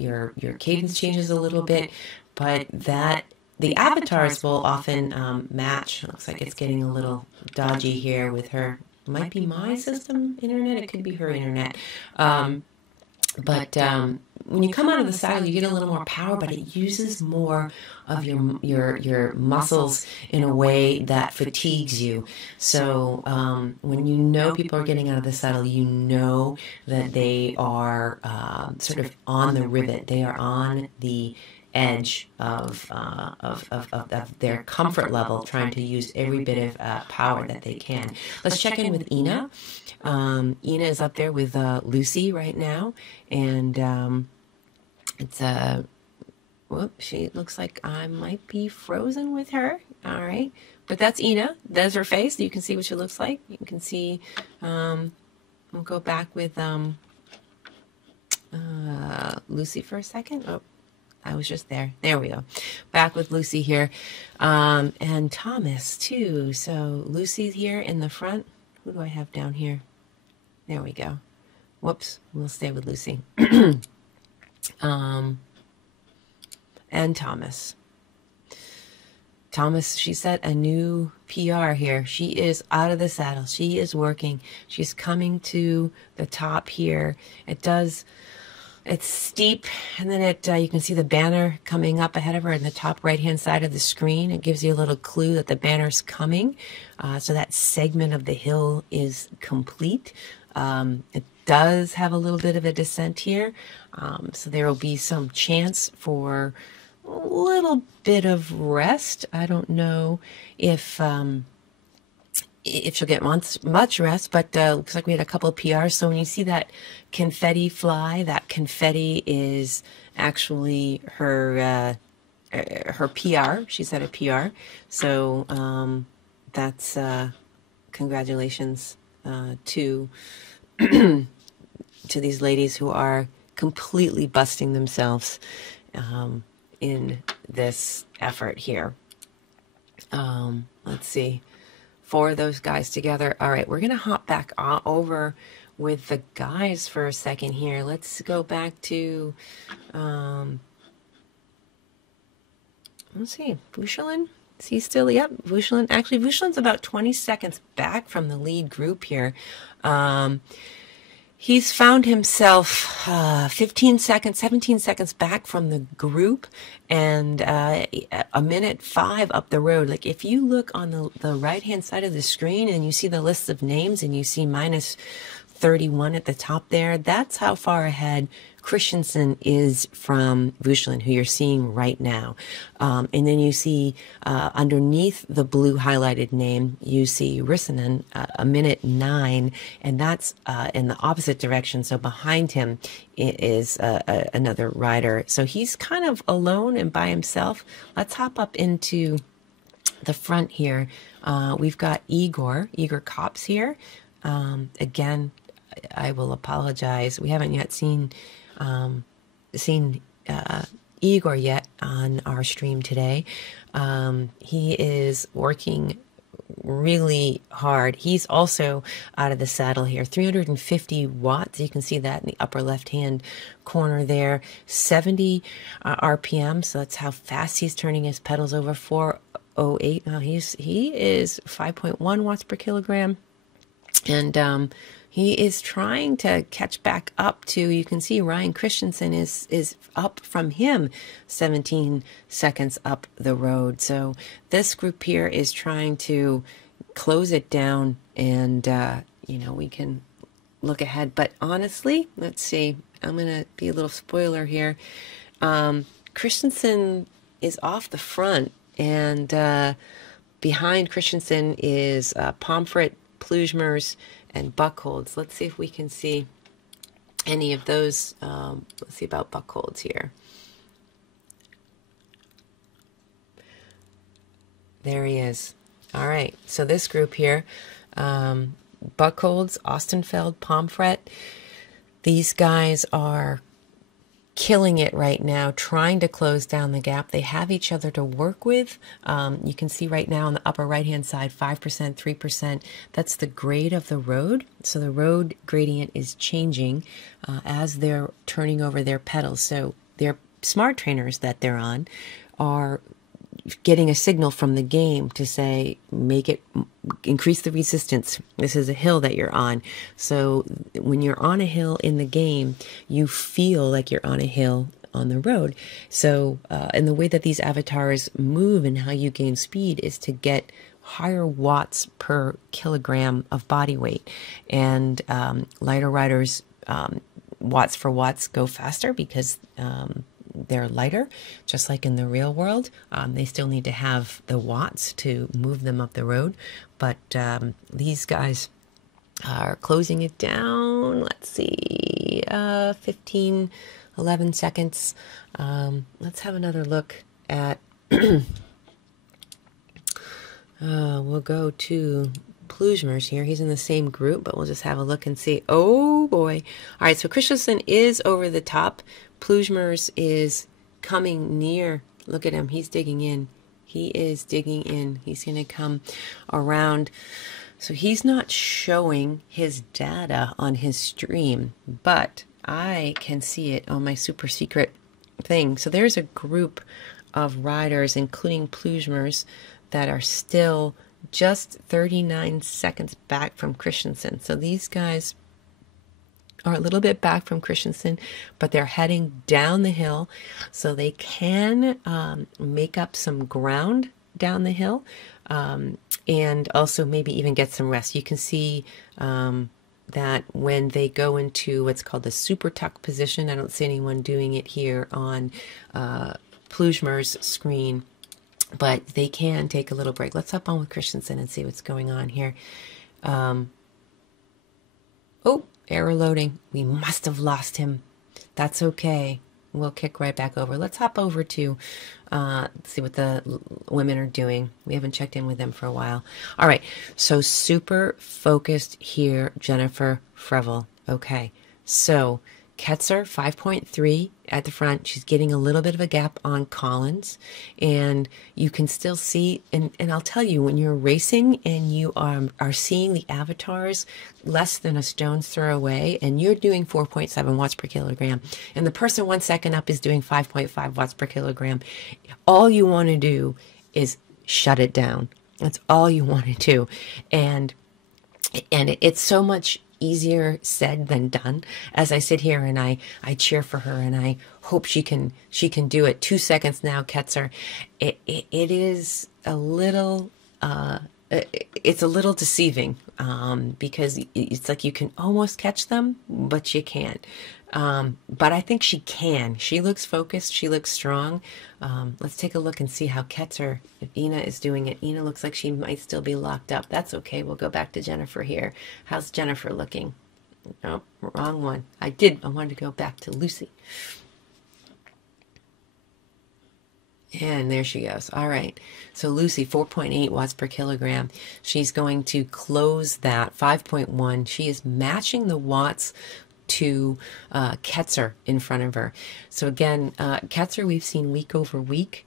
cadence changes a little bit, but the avatars will often match. Looks like it's getting a little dodgy here with her. It might be my system internet. It could be her internet. But when you come out of the saddle, you get a little more power, but it uses more of your muscles in a way that fatigues you. So when you know people are getting out of the saddle, you know that they are sort of on the rivet. They are on the edge of their comfort level, trying to use every bit of power that they can. Let's check in with Ina. Ina is up there with Lucy right now, and it's she looks like I might be frozen with her. All right, but that's Ina. There's her face. You can see what she looks like. You can see. We'll go back with Lucy for a second. Oh, I was just there. There we go. Back with Lucy here, and Thomas too. So Lucy's here in the front. Who do I have down here? There we go. Whoops. We'll stay with Lucy. And Thomas. Thomas, she set a new PR here. She is out of the saddle. She is working. She's coming to the top here. It's steep, and then you can see the banner coming up ahead of her in the top right-hand side of the screen. It gives you a little clue that the banner's coming. So that segment of the hill is complete. It does have a little bit of a descent here. So there will be some chance for a little bit of rest. I don't know if she'll get much rest, but looks like we had a couple of PRs. So when you see that confetti fly, that confetti is actually her PR. She set a PR. So that's congratulations to to these ladies who are completely busting themselves in this effort here. Let's see. 4 of those guys together. All right, we're going to hop back over with the guys for a second here. Let's go back to, let's see, Vuchelin. Is he still? Yep, Vuchelin. Actually, Vuchelin's about 20 seconds back from the lead group here. He's found himself 15 seconds, 17 seconds back from the group, and a minute 5 up the road. Like, if you look on the right-hand side of the screen and you see the list of names and you see minus 31 at the top there, that's how far ahead Christensen is from Vuchelin, who you're seeing right now. And then you see underneath the blue highlighted name, you see Rissanen, a minute 9, and that's in the opposite direction. So behind him is another rider. So he's kind of alone and by himself. Let's hop up into the front here. We've got Igor Kops here. Again, I will apologize. We haven't yet seen Igor yet on our stream today. He is working really hard. He's also out of the saddle here. 350 watts. You can see that in the upper left-hand corner there. 70 RPM. So that's how fast he's turning his pedals over. 408. Now he is 5.1 watts per kilogram. And he is trying to catch back up to, you can see Ryan Christensen is up from him 17 seconds up the road. So this group here is trying to close it down, and, you know, we can look ahead. But honestly, let's see, I'm going to be a little spoiler here. Christensen is off the front, and behind Christensen is Pomfret, Plugmers, and Buchholz. Let's see if we can see any of those. Let's see about Buchholz here. There he is. All right, so this group here, Buchholz, Ostenfeld, Pomfret, these guys are killing it right now, trying to close down the gap. They have each other to work with. You can see right now on the upper right-hand side, 5%, 3%. That's the grade of the road. So the road gradient is changing as they're turning over their pedals. So their smart trainers that they're on are getting a signal from the game to say, increase the resistance. This is a hill that you're on. So when you're on a hill in the game, you feel like you're on a hill on the road. So, and the way that these avatars move and how you gain speed is to get higher watts per kilogram of body weight. And lighter riders, watts for watts go faster because they're lighter, just like in the real world. They still need to have the watts to move them up the road, but these guys are closing it down. Let's see, 15, 11 seconds. Let's have another look at, we'll go to Plugmers here. He's in the same group, but we'll just have a look and see. Oh boy. All right, so Christensen is over the top. Plugmers is coming near. Look at him. He's digging in. He is digging in. He's going to come around. So he's not showing his data on his stream, but I can see it on my super secret thing. So there's a group of riders, including Plugmers, that are still just 39 seconds back from Christensen. So these guys are a little bit back from Christensen, but they're heading down the hill, so they can make up some ground down the hill, and also maybe even get some rest. You can see that when they go into what's called the super tuck position, I don't see anyone doing it here on Plugmer's screen, but they can take a little break. Let's hop on with Christensen and see what's going on here. Oh, error loading. We must have lost him. That's okay. We'll kick right back over. Let's hop over to see what the women are doing. We haven't checked in with them for a while. All right. So super focused here, Jennifer Frevel. Okay. So Ketzer, 5.3 at the front. She's getting a little bit of a gap on Collins. And you can still see, and I'll tell you, when you're racing and you are seeing the avatars less than a stone's throw away, and you're doing 4.7 watts per kilogram, and the person 1 second up is doing 5.5 watts per kilogram, all you want to do is shut it down. That's all you want to do. And it's so much easier said than done. As I sit here and I cheer for her and I hope she can do it. 2 seconds now, Ketzer. It is a little it's a little deceiving because it's like you can almost catch them, but you can't. But I think she can. She looks focused. She looks strong. Let's take a look and see how Ketzer, if Ina is doing it. Ina looks like she might still be locked up. That's okay. We'll go back to Jennifer here. How's Jennifer looking? Oh, wrong one. I wanted to go back to Lucy. And there she goes. All right. So Lucy, 4.8 watts per kilogram. She's going to close that 5.1. She is matching the watts to Ketzer in front of her. So again, Ketzer we've seen week over week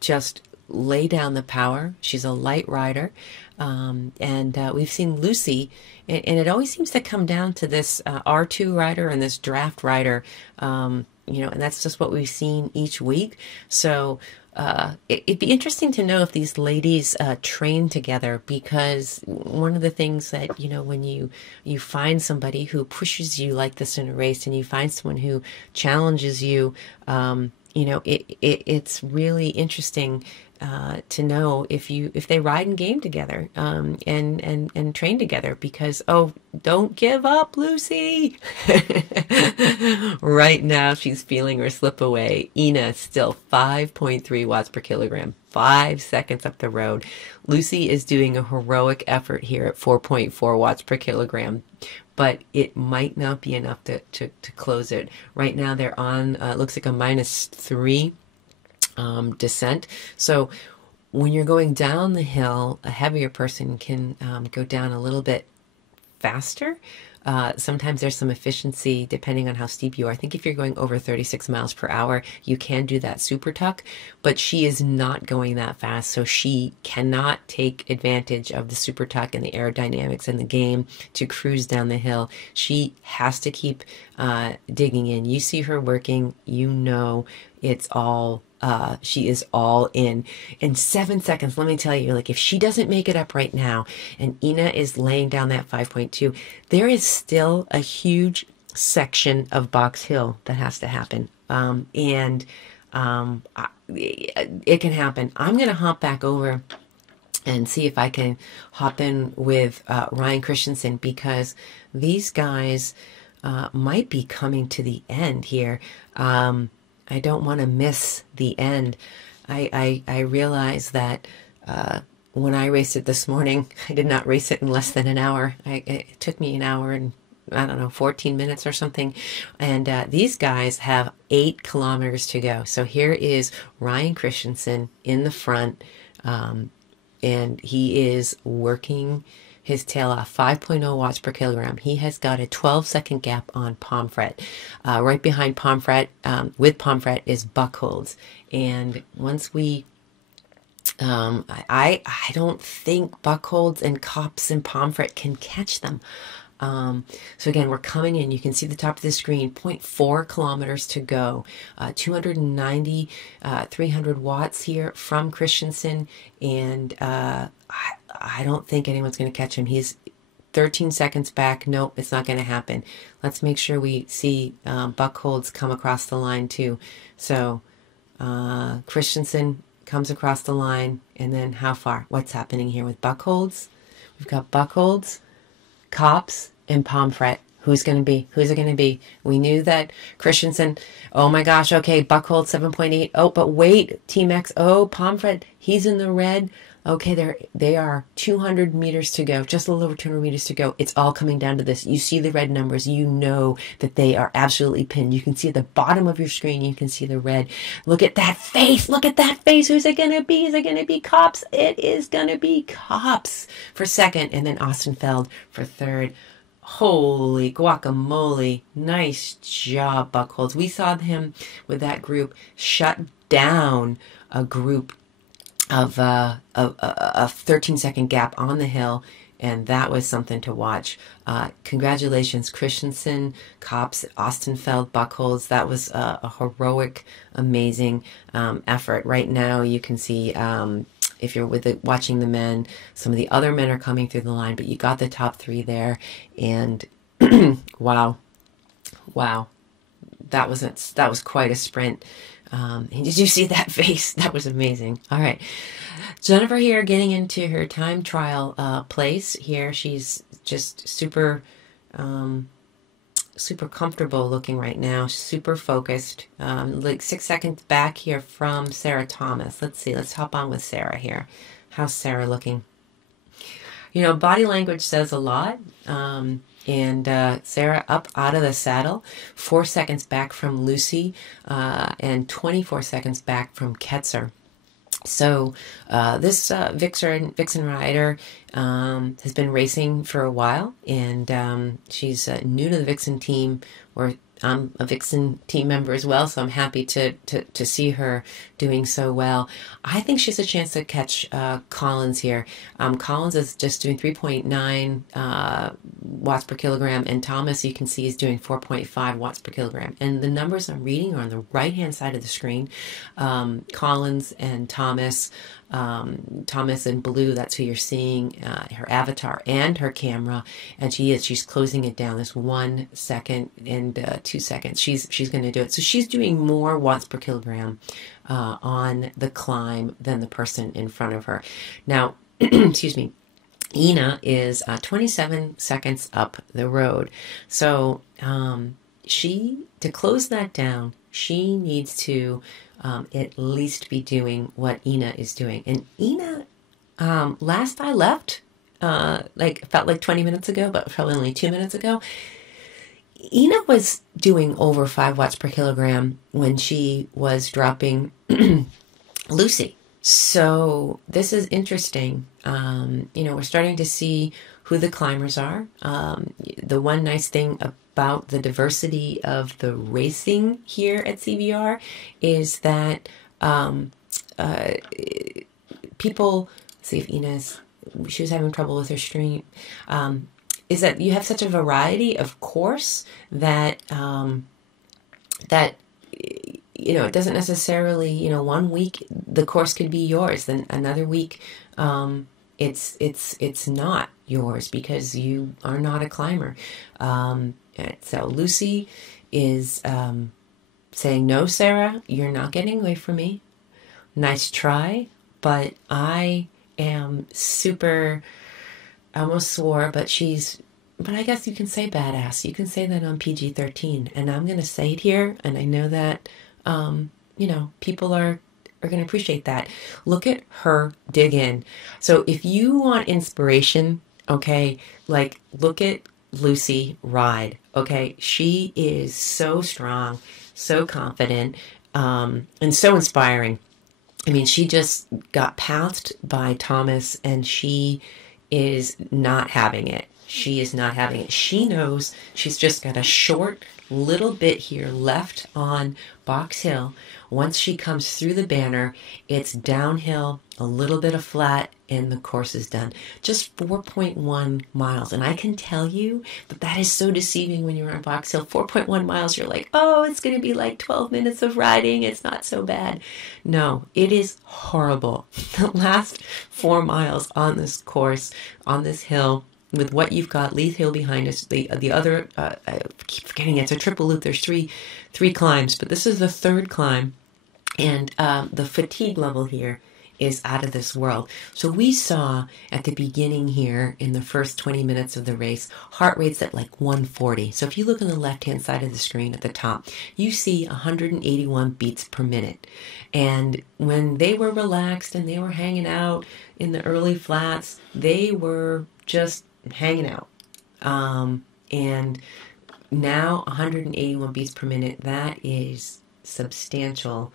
just lay down the power. She's a light rider. And we've seen Lucy, and it always seems to come down to this R2 rider and this draft rider, you know, and that's just what we've seen each week. So it'd be interesting to know if these ladies train together, because one of the things that, you know, when you find somebody who pushes you like this in a race, and you find someone who challenges you, you know, it's really interesting to know if they ride and game together and train together, because, oh, don't give up, Lucy. Right now she's feeling her slip away. Ina still 5.3 watts per kilogram, 5 seconds up the road. Lucy is doing a heroic effort here at 4.4 watts per kilogram, but it might not be enough to close it. Right now they're on, looks like a -3 descent. So when you're going down the hill, a heavier person can go down a little bit faster. Sometimes there's some efficiency depending on how steep you are. I think if you're going over 36 miles per hour, you can do that super tuck, but she is not going that fast, so she cannot take advantage of the super tuck and the aerodynamics in the game to cruise down the hill. She has to keep digging in. You see her working, you know it's all she is all in 7 seconds. Let me tell you, like, if she doesn't make it up right now and Ina is laying down that 5.2, there is still a huge section of Box Hill that has to happen. It can happen. I'm going to hop back over and see if I can hop in with Ryan Christensen, because these guys might be coming to the end here. I don't want to miss the end. I realize that when I raced it this morning, I did not race it in less than an hour. It took me an hour and, I don't know, 14 minutes or something. And these guys have 8 kilometers to go. So here is Ryan Christensen in the front, and he is working his tail off, 5.0 watts per kilogram. He has got a 12-second gap on Pomfret. Right behind Pomfret, with Pomfret, is Buckholz. And once we, I don't think Buckholz and Kops and Pomfret can catch them. So again, we're coming in. You can see the top of the screen, 0.4 kilometers to go, 290, 300 watts here from Christensen, and I don't think anyone's going to catch him. He's 13 seconds back. Nope, it's not going to happen. Let's make sure we see Buckholz come across the line too. So Christensen comes across the line, and then how far? What's happening here with Buckholz? We've got Buckholz, Kops, and Pomfret. Who's going to be? Who's it going to be? We knew that Christensen, oh my gosh, okay, Buckholz 7.8. Oh, but wait, Team X, oh, Pomfret, he's in the red. Okay, they are 200 meters to go, just a little over 200 meters to go. It's all coming down to this. You see the red numbers. You know that they are absolutely pinned. You can see at the bottom of your screen, you can see the red. Look at that face. Look at that face. Who's it going to be? Is it going to be Kops? It is going to be Kops for second, and then Ostenfeld for third. Holy guacamole. Nice job, Buckholz. We saw him with that group shut down a group of a 13-second gap on the hill, and that was something to watch. Congratulations, Christensen, Kops, Ostenfeld, Buckholz. That was a heroic, amazing effort. Right now, you can see, if you're watching the men, some of the other men are coming through the line, but you got the top three there, and wow, that was quite a sprint. And did you see that face? That was amazing. All right. Jennifer here getting into her time trial place here. She's just super comfortable looking right now. Super focused. Like 6 seconds back here from Sarah Thomas. Let's see. Let's hop on with Sarah here. How's Sarah looking? You know, body language says a lot. And Sarah up out of the saddle, 4 seconds back from Lucy, and 24 seconds back from Ketzer. So this Vixen rider has been racing for a while, and she's new to the Vixen team. I'm a Vixen team member as well, so I'm happy to see her doing so well. I think she has a chance to catch Collins here. Collins is just doing 3.9 watts per kilogram, and Thomas, you can see, is doing 4.5 watts per kilogram. And the numbers I'm reading are on the right-hand side of the screen. Collins and Thomas in blue, that's who you're seeing, her avatar and her camera, and she's closing it down this 1 second and 2 seconds. She's going to do it. So she's doing more watts per kilogram on the climb than the person in front of her. Now, excuse me, Ina is 27 seconds up the road. So to close that down, she needs to at least be doing what Ina is doing. And Ina, last I left, felt like 20 minutes ago, but probably only 2 minutes ago, Ina was doing over 5 watts per kilogram when she was dropping Lucy. So this is interesting. We're starting to see who the climbers are. The one nice thing about the diversity of the racing here at CVR is that people, see if she was having trouble with her stream, is that you have such a variety of course that it doesn't necessarily, 1 week the course could be yours, then another week it's not yours because you are not a climber. So Lucy is saying, no, Sarah, you're not getting away from me. Nice try, but I am super, I almost swore, but I guess you can say badass. You can say that on PG-13, and I'm going to say it here, and I know that, people are going to appreciate that. Look at her dig in. So if you want inspiration, okay, look at Lucy ride, okay? She is so strong, so confident, and so inspiring. I mean, she just got pounced by Thomas, and she is not having it. She is not having it. She knows she's just got a short little bit here left on Box Hill. Once she comes through the banner, it's downhill, a little bit of flat, and the course is done. Just 4.1 miles. And I can tell you that is so deceiving when you're on Box Hill. 4.1 miles, you're like, oh, it's going to be like 12 minutes of riding. It's not so bad. No, it is horrible. The last 4 miles on this course, on this hill, with what you've got, Leith Hill behind us, the other, I keep forgetting it's a triple loop. There's three climbs, but this is the third climb, and the fatigue level here is out of this world. So we saw at the beginning here in the first 20 minutes of the race, heart rates at like 140. So if you look on the left-hand side of the screen at the top, you see 181 beats per minute. And when they were relaxed and they were hanging out in the early flats, they were just hanging out. And now 181 beats per minute, that is substantial.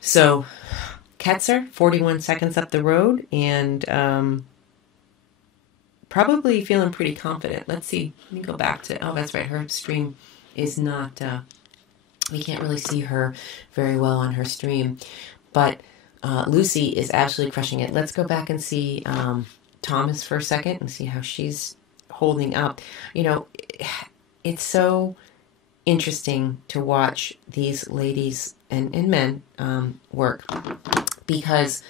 So Ketzer, 41 seconds up the road, and probably feeling pretty confident. Let's see. Let me go back to, oh, that's right. Her stream is not, we can't really see her very well on her stream. But Lucy is absolutely crushing it. Let's go back and see Thomas for a second and see how she's holding up. You know, it's so interesting to watch these ladies and men work, because,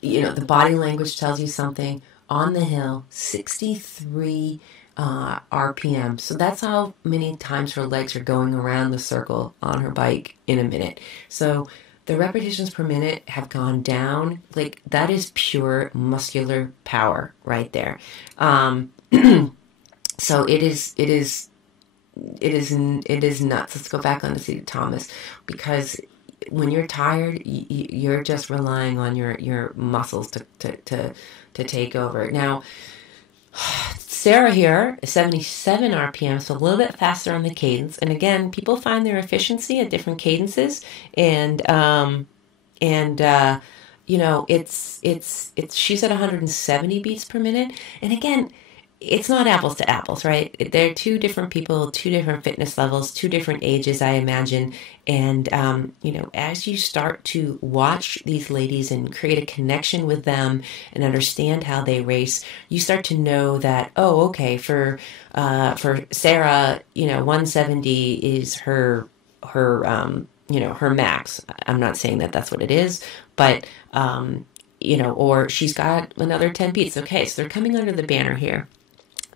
you know, the body language tells you something. On the hill, 63 RPM. So that's how many times her legs are going around the circle on her bike in a minute. So the repetitions per minute have gone down. Like, that is pure muscular power right there. So it is nuts. Let's go back on to see Thomas, because when you're tired, you're just relying on your muscles to take over. Now, Sarah here is 77 RPM, so a little bit faster on the cadence. And again, people find their efficiency at different cadences, and you know, it's she's at 170 beats per minute. And again, it's not apples to apples, right? They're two different people, two different fitness levels, two different ages, I imagine. And, you know, as you start to watch these ladies and create a connection with them and understand how they race, you start to know that, oh, okay, for Sarah, you know, 170 is her you know, her max. I'm not saying that that's what it is, but, you know, or she's got another 10 beats. Okay, so they're coming under the banner here.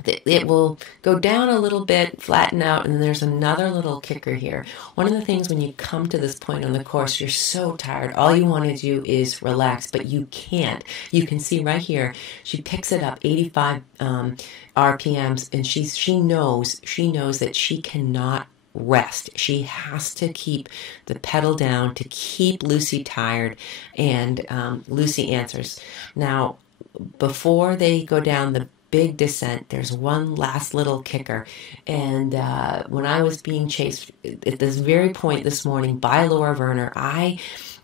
It will go down a little bit, flatten out, and then there's another little kicker here. One of the things when you come to this point on the course, you're so tired. All you want to do is relax, but you can't. You can see right here, she picks it up 85 RPMs, and she knows that she cannot rest. She has to keep the pedal down to keep Lucy tired, and Lucy answers. Now, before they go down the big descent, there's one last little kicker. And when I was being chased at this very point this morning by Laura Werner,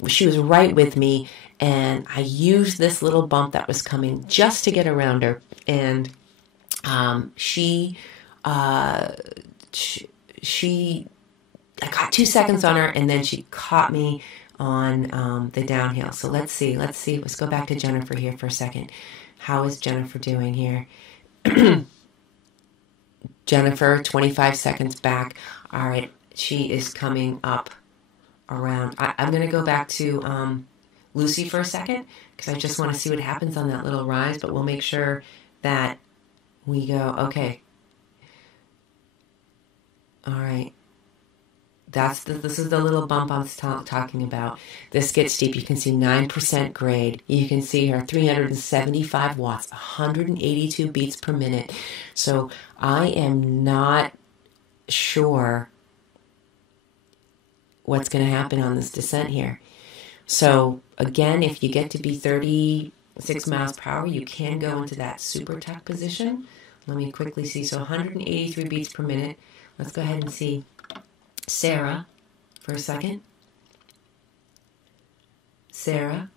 she was right with me, and I used this little bump that was coming just to get around her. And I got 2 seconds on her, and then she caught me on the downhill. So let's see. Let's go back to Jennifer here for a second. How is Jennifer doing here? Jennifer, 25 seconds back. All right, she is coming up around. I'm going to go back to Lucy for a second, because I just want to see what happens on that little rise, but we'll make sure that we go, okay. All right. This is the little bump I'm talking about. This gets steep. You can see 9% grade. You can see her 375 watts, 182 beats per minute. So I am not sure what's going to happen on this descent here. So again, if you get to be 36 miles per hour, you can go into that super tuck position. Let me quickly see. So 183 beats per minute. Let's go ahead and see Sarah for a second. Sarah,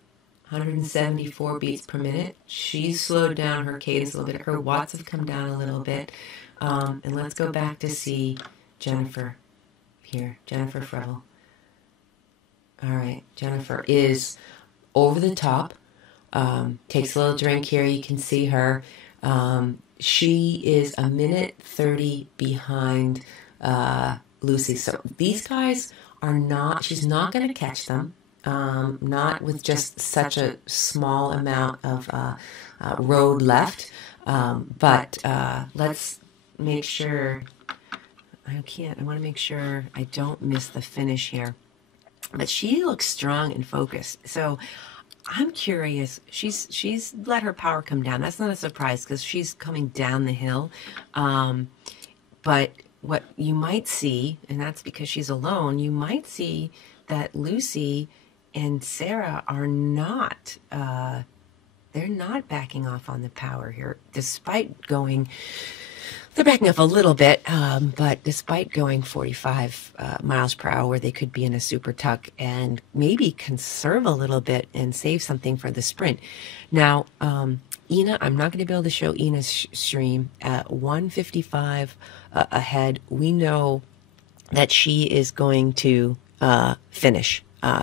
174 beats per minute. She's slowed down her cadence a little bit. Her watts have come down a little bit. And let's go back to see Jennifer here. Jennifer Frevel. All right. Jennifer is over the top. Takes a little drink here. You can see her. She is a minute 30 behind Lucy. So these guys are not, she's not going to catch them, not with just such a small amount of road left. But let's make sure, I want to make sure I don't miss the finish here. But she looks strong and focused. So I'm curious, she's let her power come down. That's not a surprise, because she's coming down the hill. But what you might see, and that's because she's alone, you might see that Lucy and Sarah are not they're not backing off on the power here, despite going, they're backing up a little bit, but despite going 45 miles per hour, they could be in a super tuck and maybe conserve a little bit and save something for the sprint. Now, Ina, I'm not going to be able to show Ina's stream at 155 ahead. We know that she is going to finish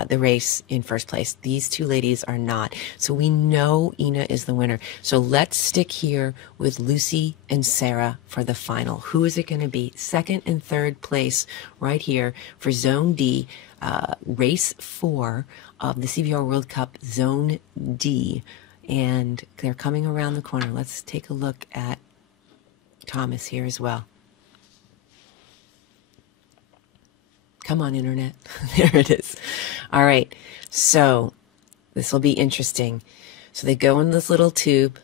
the race in first place. These two ladies are not. So we know Ina is the winner. So let's stick here with Lucy and Sarah for the final. Who is it going to be? Second and third place right here for Zone D, race 4 of the CVR World Cup, Zone D. And they're coming around the corner. Let's take a look at Thomas here as well. Come on, Internet. There it is. All right. So this will be interesting. So they go in this little tube.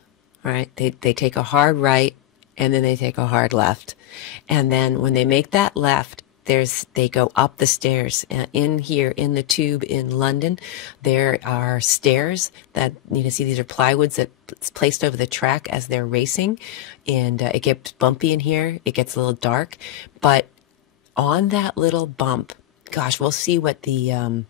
All right. They take a hard right, and then they take a hard left. And then when they make that left, they go up the stairs. In here, in the tube in London, there are stairs that, you can see these are plywoods that's placed over the track as they're racing. And it gets bumpy in here. It gets a little dark. But on that little bump, gosh, we'll see what the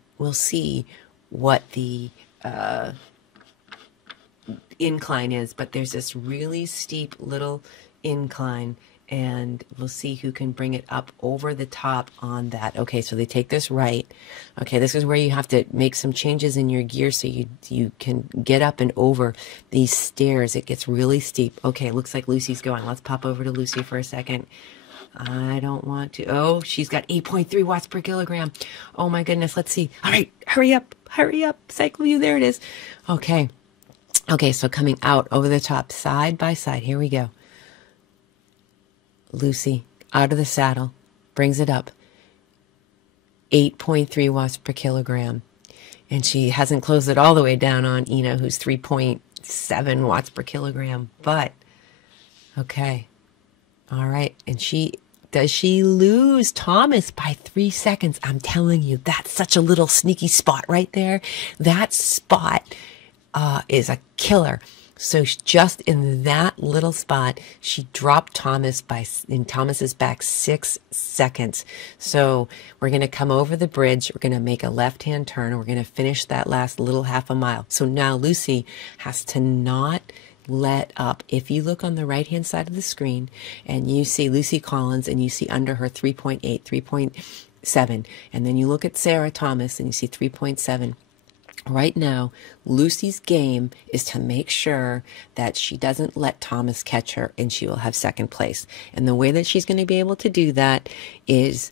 incline is, but there's this really steep little incline, and we'll see who can bring it up over the top on that. Okay, so they take this right. Okay, this is where you have to make some changes in your gear so you can get up and over these stairs. It gets really steep. Okay, it looks like Lucy's going. Let's pop over to Lucy for a second. I don't want to. Oh, she's got 8.3 watts per kilogram. Oh my goodness. Let's see. All right. Hurry up. Hurry up. Cycle view. There it is. Okay. Okay. So coming out over the top, side by side. Here we go. Lucy out of the saddle, brings it up. 8.3 watts per kilogram. And she hasn't closed it all the way down on Ina, who's 3.7 watts per kilogram. But, okay. All right. And does she lose Thomas by 3 seconds? I'm telling you, that's such a little sneaky spot right there. That spot is a killer. So just in that little spot, she dropped Thomas in Thomas's back 6 seconds. So we're going to come over the bridge. We're going to make a left-hand turn. And we're going to finish that last little half a mile. So now Lucy has to not let up. If you look on the right hand side of the screen and you see Lucy Collins and you see under her 3.8, 3.7, and then you look at Sarah Thomas and you see 3.7. Right now, Lucy's game is to make sure that she doesn't let Thomas catch her, and she will have second place. And the way that she's going to be able to do that is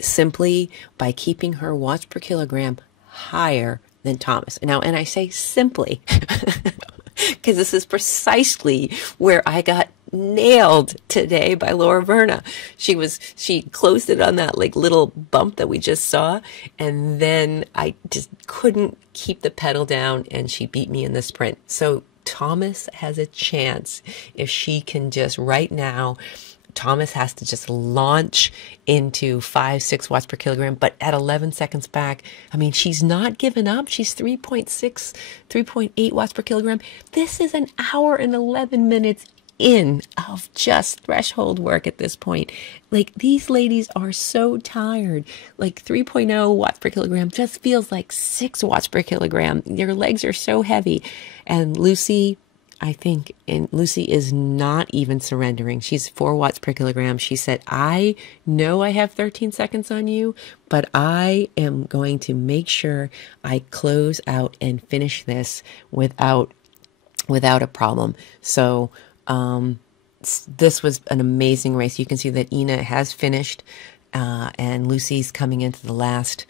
simply by keeping her watts per kilogram higher than Thomas. Now, and I say simply because this is precisely where I got nailed today by Laura Verna. She closed it on that like little bump that we just saw, and then I just couldn't keep the pedal down, and she beat me in the sprint. So Thomas has a chance if she can just right now. Thomas has to just launch into 5-6 watts per kilogram, but at 11 seconds back, I mean, she's not given up. She's 3.6, 3.8 watts per kilogram. This is an hour and 11 minutes in of just threshold work at this point. Like, these ladies are so tired. Like 3.0 watts per kilogram just feels like 6 watts per kilogram. Your legs are so heavy. And Lucy, I think, and Lucy is not even surrendering. She's 4 watts per kilogram. She said, I know I have 13 seconds on you, but I am going to make sure I close out and finish this without a problem. So, this was an amazing race. You can see that Ina has finished, and Lucy's coming into the last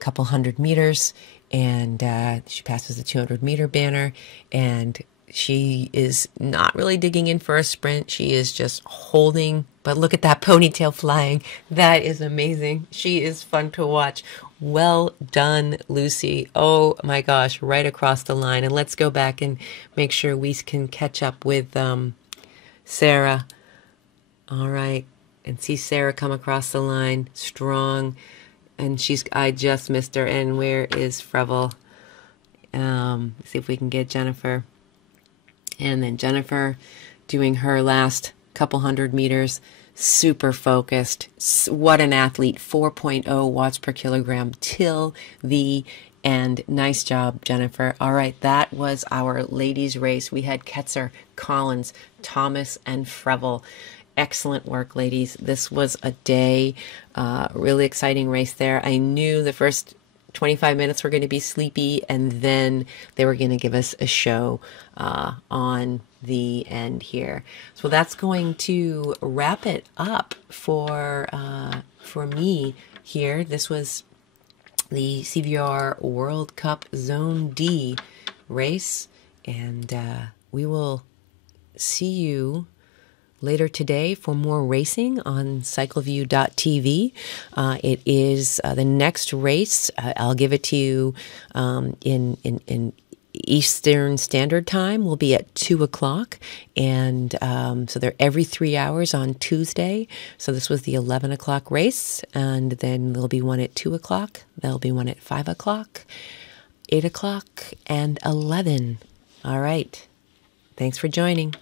couple hundred meters, and she passes the 200-meter banner, and she is not really digging in for a sprint. She is just holding, but look at that ponytail flying. That is amazing. She is fun to watch. Well done, Lucy. Oh my gosh, right across the line. And let's go back and make sure we can catch up with Sarah. All right. And see Sarah come across the line strong. And I just missed her. And where is Frevel? See if we can get Jennifer. And then Jennifer doing her last couple 100 meters, super focused. What an athlete, 4.0 watts per kilogram till the end. Nice job, Jennifer. All right, that was our ladies' race. We had Ketzer, Collins, Thomas, and Frevel. Excellent work, ladies. This was a day, really exciting race there. I knew the first 25 minutes were going to be sleepy, and then they were going to give us a show on the end here. So that's going to wrap it up for me here. This was the CVR World Cup Zone D race, and we will see you later today for more racing on cycleview.tv. It is the next race. I'll give it to you in Eastern Standard Time. Will be at 2 o'clock, and so they're every 3 hours on Tuesday. So this was the 11 o'clock race, and then there'll be one at 2 o'clock. There'll be one at 5 o'clock, 8 o'clock, and 11. All right. Thanks for joining.